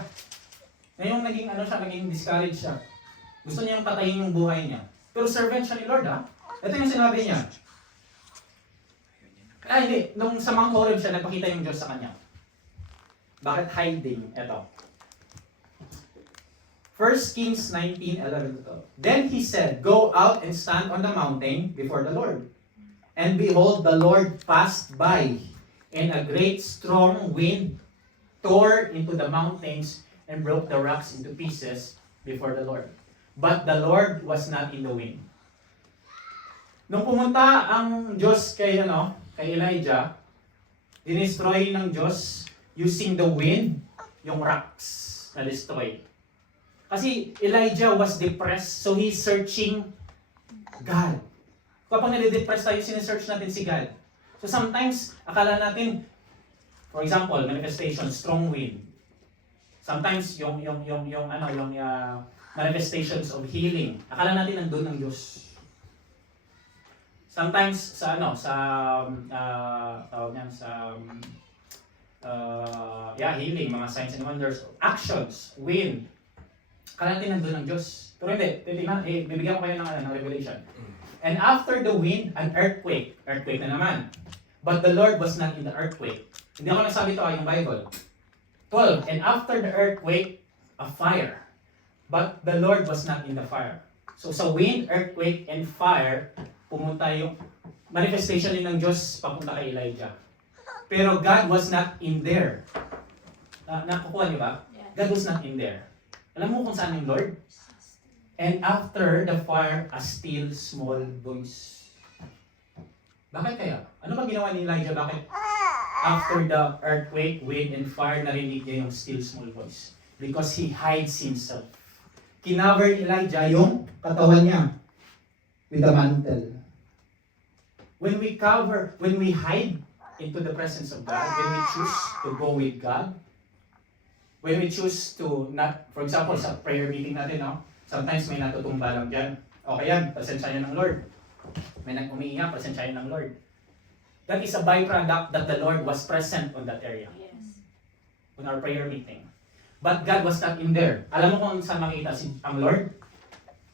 Ngayon, naging discouraged siya. Gusto niya yung patayin yung buhay niya. Pero servant siya ni Lord, ha? Ito yung sinabi niya. Hindi. Nung sa Mount Horeb siya, nagpakita yung Diyos sa kanya. Bakit hiding? Ito. 1 Kings 19:11-12. Then he said, "Go out and stand on the mountain before the Lord. And behold, the Lord passed by, and a great strong wind tore into the mountains and broke the rocks into pieces before the Lord. But the Lord was not in the wind." Nung pumunta ang Diyos kay Elijah, dinestroy ng Diyos using the wind, yung rocks na destroy. Kasi Elijah was depressed, so he's searching God. Kapag nade-depress tayo, sinesearch natin si God. So sometimes, akala natin, for example, manifestation, strong wind. Sometimes, yung manifestations of healing. Akala natin nandun ng Diyos. Sometimes, healing, mga signs and wonders, actions, wind. Akala natin nandun ng Diyos. Pero hindi, bibigyan ko kayo ng revelation. And after the wind, an earthquake. Earthquake na naman. But the Lord was not in the earthquake. Hindi ako nagsabi ito, yung Bible. 12. And after the earthquake, a fire. But the Lord was not in the fire. So sa wind, earthquake, and fire, pumunta yung manifestation din ng Diyos papunta kay Elijah. Pero God was not in there. Nakukuha niyo ba? God was not in there. Alam mo kung saan yung Lord? And after the fire, a still small voice. Bakit kaya? Ano ba ginawa ni Elijah? Bakit after the earthquake, wind, and fire, narinig niya yung still small voice? Because he hides himself. Kinover ni Elijah yung katawan niya with a mantle. When we hide into the presence of God, when we choose to go with God, when we choose to not, for example, sa prayer meeting natin, sometimes may natutumba lang dyan. Okay yan, pasensyahin ng Lord. May umiiyak, pasensyahin ng Lord. That is a byproduct that the Lord was present on that area. Yes. On our prayer meeting. But God was not in there. Alam mo kung saan makita ang Lord?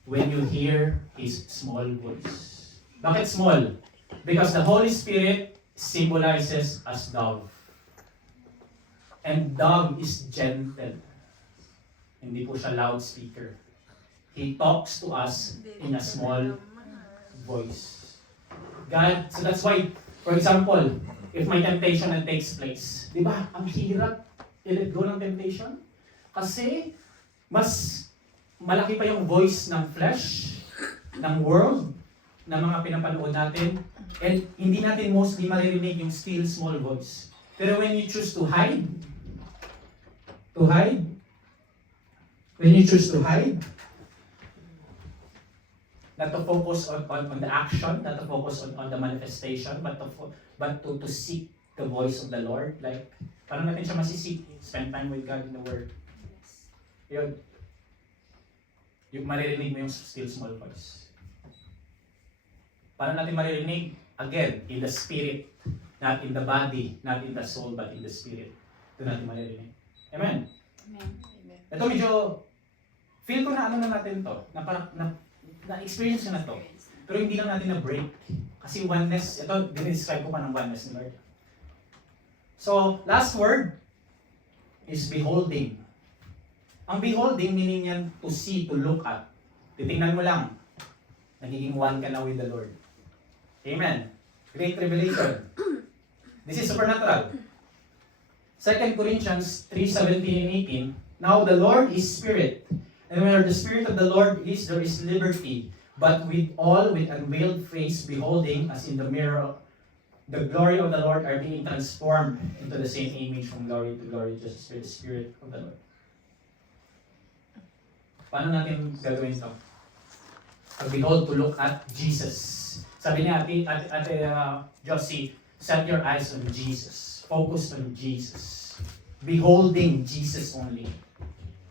When you hear His small voice. Bakit small? Because the Holy Spirit symbolizes as dove. And dove is gentle. Hindi po siya loudspeaker. He talks to us in a small voice. God, so that's why, for example, if my temptation takes place, di ba, ang hirap i-let go ng temptation? Kasi, mas malaki pa yung voice ng flesh, ng world, ng mga pinapanood natin, and hindi natin mostly maririnig yung still small voice. Pero when you choose to hide, when you choose to hide, not to focus on the action, not to focus on the manifestation, but to seek the voice of the Lord. Like, paano natin siya masisik? Spend time with God in the Word. Yun. Yung maririnig mo yung still small voice. Paano natin maririnig? Again, in the spirit, not in the body, not in the soul, but in the spirit. Ito natin maririnig. Amen? Amen. Ito medyo, feel ko na natin to, na-experience na to. Pero hindi lang natin na-break. Kasi oneness, ito, dinidescribe ko pa ng oneness ni Lord. So, last word is beholding. Ang beholding, meaning yan to see, to look at. Titingnan mo lang. Nagiging one ka na with the Lord. Amen. Great revelation. This is supernatural. 2 Corinthians 3:17 and 18. Now the Lord is Spirit. And where the Spirit of the Lord is, there is liberty. But with unveiled face, beholding, as in the mirror, the glory of the Lord are being transformed into the same image from glory to glory, just as the Spirit of the Lord. Paano natin gagawin ito? Behold, to look at Jesus. Sabi niya, Ate Josie, set your eyes on Jesus. Focus on Jesus. Beholding Jesus only.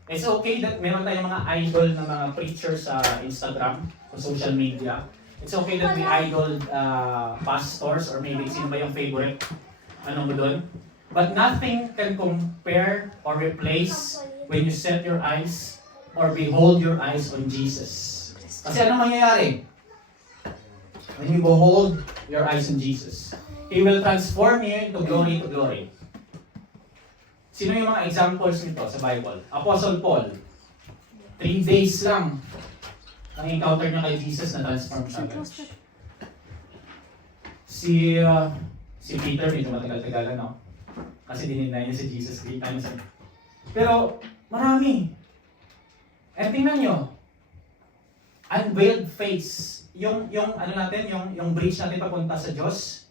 It's okay that meron tayong mga idol na mga preachers sa Instagram o social media. It's okay that we idol pastors or maybe sino ba yung favorite? Ano mo doon? But nothing can compare or replace when you set your eyes or behold your eyes on Jesus. Kasi ano mangyayari? When you behold your eyes on Jesus, He will transform you into glory to glory. Sino yung mga examples nito sa Bible? Apostle Paul. 3 days lang ang encounter niya kay Jesus na transform siya. Si Peter, medyo matagal-tagalan, no? Kasi dininay niya si Jesus 3 times. Pero marami. Eh tingnan nyo, unveiled face, yung ano natin, yung bridge natin papunta sa Diyos,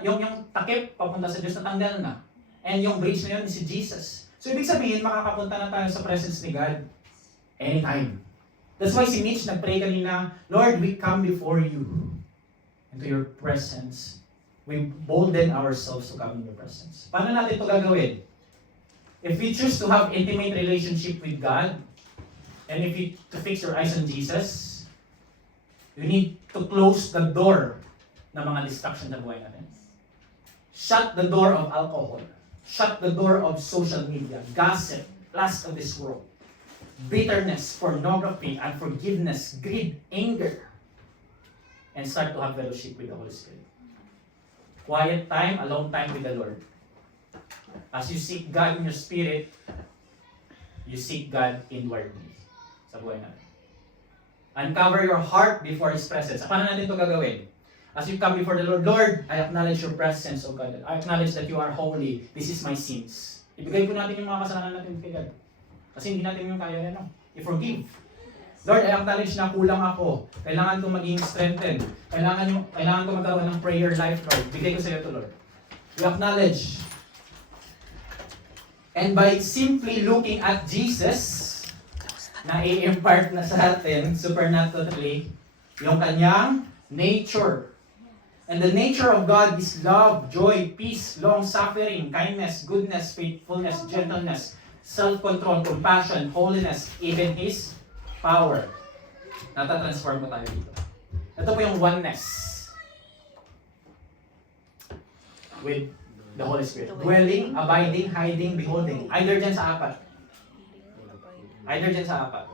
yung takip papunta sa Diyos natanggal na. And yung bridge na yun is si Jesus. So ibig sabihin, makakapunta na tayo sa presence ni God anytime. That's why si Mitch nagpray kanina, Lord, we come before you into your presence. We bolden ourselves to come in your presence. Paano natin ito gagawin? If we choose to have intimate relationship with God, and if you to fix your eyes on Jesus, you need to close the door ng mga distraction sa buhay natin. Shut the door of alcohol. Shut the door of social media, gossip, lust of this world, bitterness, pornography, unforgiveness, greed, anger, and start to have fellowship with the Holy Spirit. Quiet time, alone time with the Lord. As you seek God in your spirit, you seek God inwardly sa buhay natin. Uncover your heart before His presence. Paano natin ito gagawin? As you come before the Lord, Lord, I acknowledge your presence, O God. I acknowledge that you are holy. This is my sins. Ibigay po natin yung mga kasalanan natin kay God. Kasi hindi natin yung kaya yan. I-forgive. Lord, I acknowledge na kulang ako. Kailangan ko maging strengthened. Kailangan ko magkaroon ng prayer life, Lord. Bigay ko sa iyo ito, Lord. We acknowledge. And by simply looking at Jesus, na i-impart na sa atin, supernaturally, yung kanyang nature. And the nature of God is love, joy, peace, long-suffering, kindness, goodness, faithfulness, gentleness, self-control, compassion, holiness, even His power. Natatransform ko tayo dito. Ito po yung oneness with the Holy Spirit. Dwelling, abiding, hiding, beholding. Either dyan sa apat. Either dyan sa apat.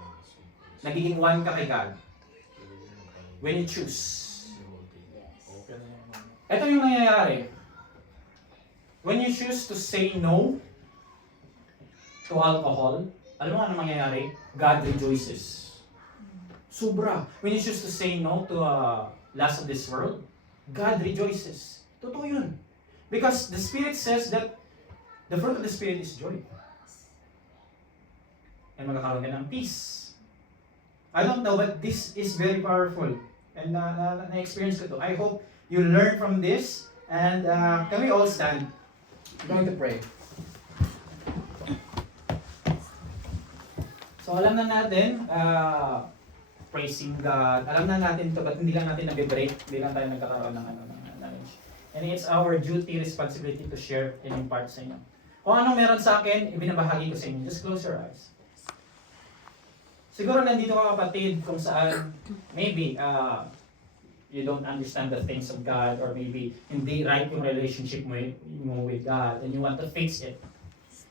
Nagiging one ka kay God. When you choose. Ito yung nangyayari. When you choose to say no to alcohol, alam mo ano mangyayari? God rejoices. Sobra. When you choose to say no to lust of this world, God rejoices. Totoo yun. Because the Spirit says that the fruit of the Spirit is joy. And magkakaroon ka ng peace. I don't know, but this is very powerful. And na-experience ko to. I hope you learn from this. And can we all stand? I'm going to pray. So alam na natin, praising God. Alam na natin to, but hindi lang natin nag-break. Hindi lang tayo nagkakaroon ng knowledge. And it's our duty, responsibility to share and impart sa inyo. Kung anong meron sa akin, ibinabahagi ko sa inyo. Just close your eyes. Siguro nandito ka kapatid kung saan maybe you don't understand the things of God or maybe hindi right yung relationship mo with God and you want to fix it.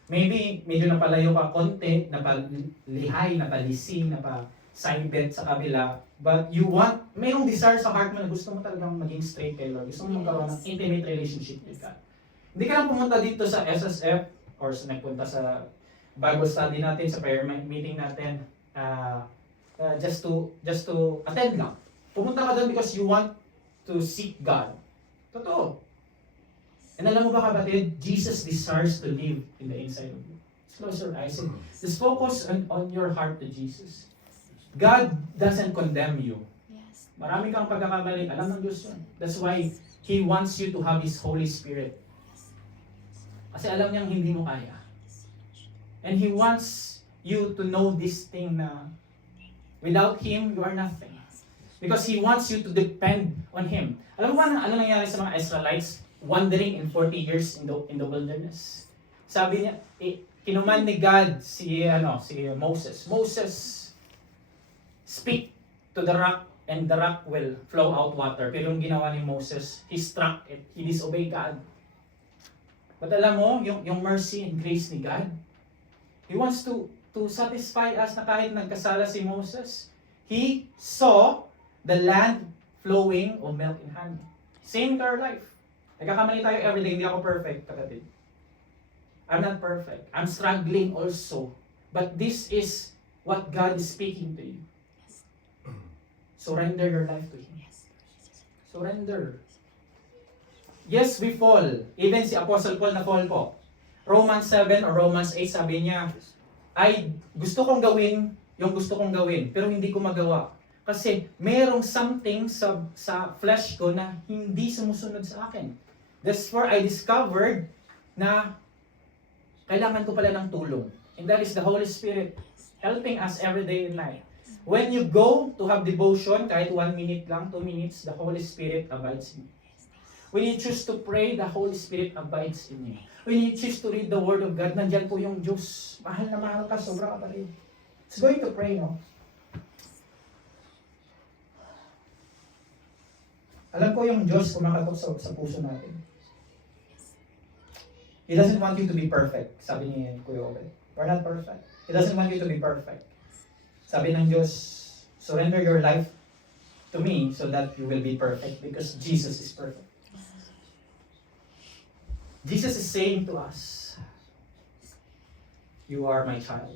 Maybe medyo napalayo ka konti, napalihay, napalising, napaside-bet sa kabila, but you want, mayroong desire sa heart mo na gusto mo talagang maging straight kay Lord. Gusto mo magkaroon ng intimate relationship with God. Hindi ka lang pumunta dito sa SSF or sa nagpunta sa Bible study natin, sa prayer meeting natin, just to attend lang. Pumunta ka doon because you want to seek God. Totoo. And alam mo ba kapatid, Jesus desires to live in the inside of you. Close your eyes and just focus on your heart to Jesus. God doesn't condemn you. Yes. Marami kang pagkakamali, alam ng Diyos yun. That's why He wants you to have His Holy Spirit. Kasi alam niyang hindi mo kaya. And He wants you to know this thing na without Him, you are nothing. Because He wants you to depend on Him. Alam mo ba ano nangyari sa mga Israelites wandering in 40 years in the wilderness? Sabi niya, kinuman ni God si Moses. Moses, speak to the rock and the rock will flow out water. Pero yung ginawa ni Moses, he struck it. He disobeyed God. But alam mo, yung mercy and grace ni God, He wants to satisfy us na kahit nagkasala si Moses, he saw the land flowing of milk and honey. Same to our life. Nagkakamali tayo everyday, hindi ako perfect, kapatid. I'm not perfect. I'm struggling also. But this is what God is speaking to you. Surrender your life to Him. Surrender. Yes, we fall. Even si Apostle Paul na fall po. Romans 7 or Romans 8, sabi niya, ay gusto kong gawin yung gusto kong gawin, pero hindi ko magawa. Kasi merong something sa flesh ko na hindi sumusunod sa akin. Therefore, I discovered na kailangan ko pala ng tulong. And that is the Holy Spirit helping us every day in life. When you go to have devotion, kahit 1 minute lang, 2 minutes, the Holy Spirit abides in you. When you choose to pray, the Holy Spirit abides in you. When you choose to read the Word of God, nandyan po yung Diyos. Mahal na mahal ka, sobra ka pa rin. It's going to pray, no? Alam ko yung Diyos kumakatok sa puso natin. He doesn't want you to be perfect, sabi ni Kuya Obed. We're not perfect. He doesn't want you to be perfect. Sabi ng Diyos, surrender your life to me so that you will be perfect because Jesus is perfect. Jesus is saying to us, you are my child.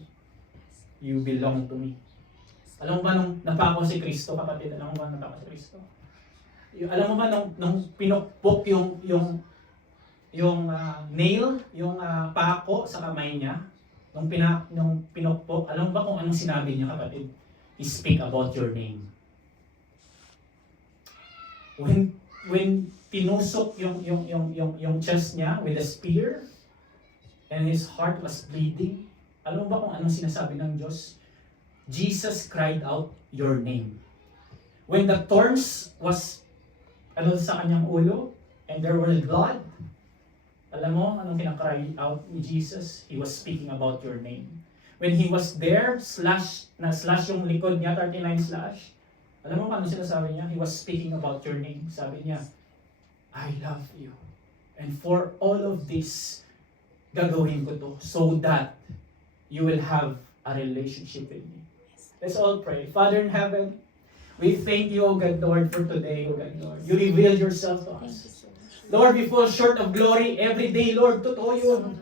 You belong to me. Alam mo ba nung napako si Kristo, kapatid? Alam mo ba nung napako si Kristo? Alam mo ba nung pinukpok yung nail, yung pako sa kamay niya, nung pinukpok, alam mo ba kung anong sinabi niya, kapatid? He speak about your name. When tinusok yung chest niya with a spear and his heart was bleeding, alam mo ba kung anong sinasabi ng Diyos? Jesus cried out your name. When the thorns was sa kanyang ulo and there was blood, alam mo anong kinakry out ni Jesus? He was speaking about your name. When he was there, slash yung likod niya, 39 slash, alam mo anong sinasabi niya? He was speaking about your name. Sabi niya, I love you. And for all of this, gagawin ko to so that you will have a relationship with me. Let's all pray. Father in heaven, we thank you, O God, Lord, for today, O God, Lord. You revealed yourself to us. Lord, we fall short of glory every day, Lord. Totoo yun.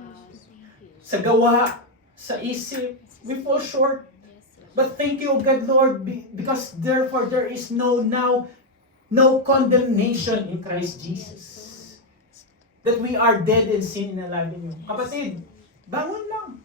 Sa gawa, sa isip, we fall short. But thank you, O God, Lord, because therefore there is no condemnation in Christ Jesus. That we are dead in sin and alive in you. Kapatid, bangon lang.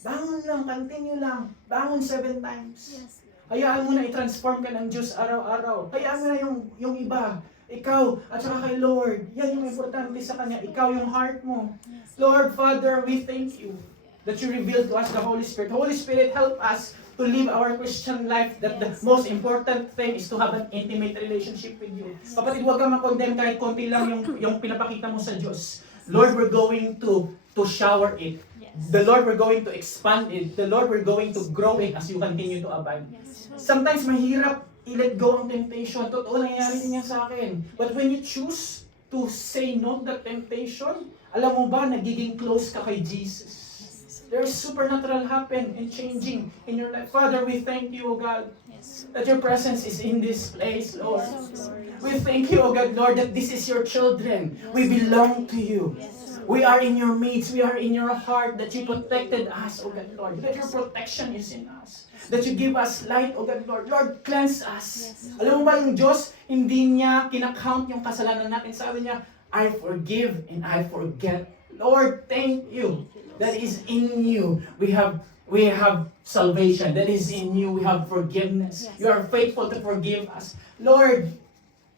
Bangon lang, continue lang. Bangon 7 times. Hayaan mo na i-transform ka ng Diyos araw-araw. Hayaan mo na yung iba. Ikaw at saka kay Lord. Yan yung importante sa Kanya. Ikaw yung heart mo. Lord, Father, we thank you that you revealed to us the Holy Spirit. Holy Spirit, help us to live our Christian life, that the most important thing is to have an intimate relationship with you. Kapatid, huwag kang makondemn kahit konti lang yung pinapakita mo sa Diyos. Lord, we're going to shower it. The Lord, we're going to expand it. The Lord, we're going to grow it as you continue to abide. Sometimes mahirap i-let go ang temptation. Totoo, nangyayari din yan sa akin. But when you choose to say no to that temptation, alam mo ba, nagiging close ka kay Jesus. There is supernatural happen and changing in your life. Father, we thank you, O God, that your presence is in this place, Lord. We thank you, O God, Lord, that this is your children. We belong to you. We are in your midst. We are in your heart that you protected us, O God, Lord. That your protection is in us. That you give us light, O God, Lord. Lord, cleanse us. Alam mo ba yung Diyos, hindi niya kinakount yung kasalanan natin. Sabi niya, I forgive and I forget. Lord, thank you. That is in you. We have salvation. That is in you. We have forgiveness. You are faithful to forgive us. Lord,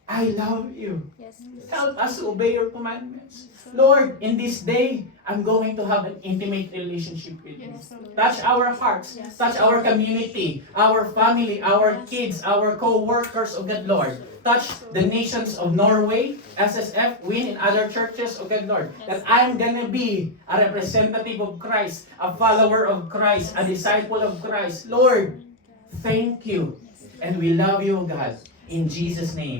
I love you. Yes. Help us to obey your commandments. Lord, in this day, I'm going to have an intimate relationship with you. Yes, Lord. Touch our hearts, touch our community, our family, our kids, our co-workers, oh God, Lord. Touch the nations of Norway, SSF, WIN, and other churches, oh God, Lord. That I'm gonna be a representative of Christ, a follower of Christ, a disciple of Christ. Lord, thank you. And we love you, God. In Jesus' name.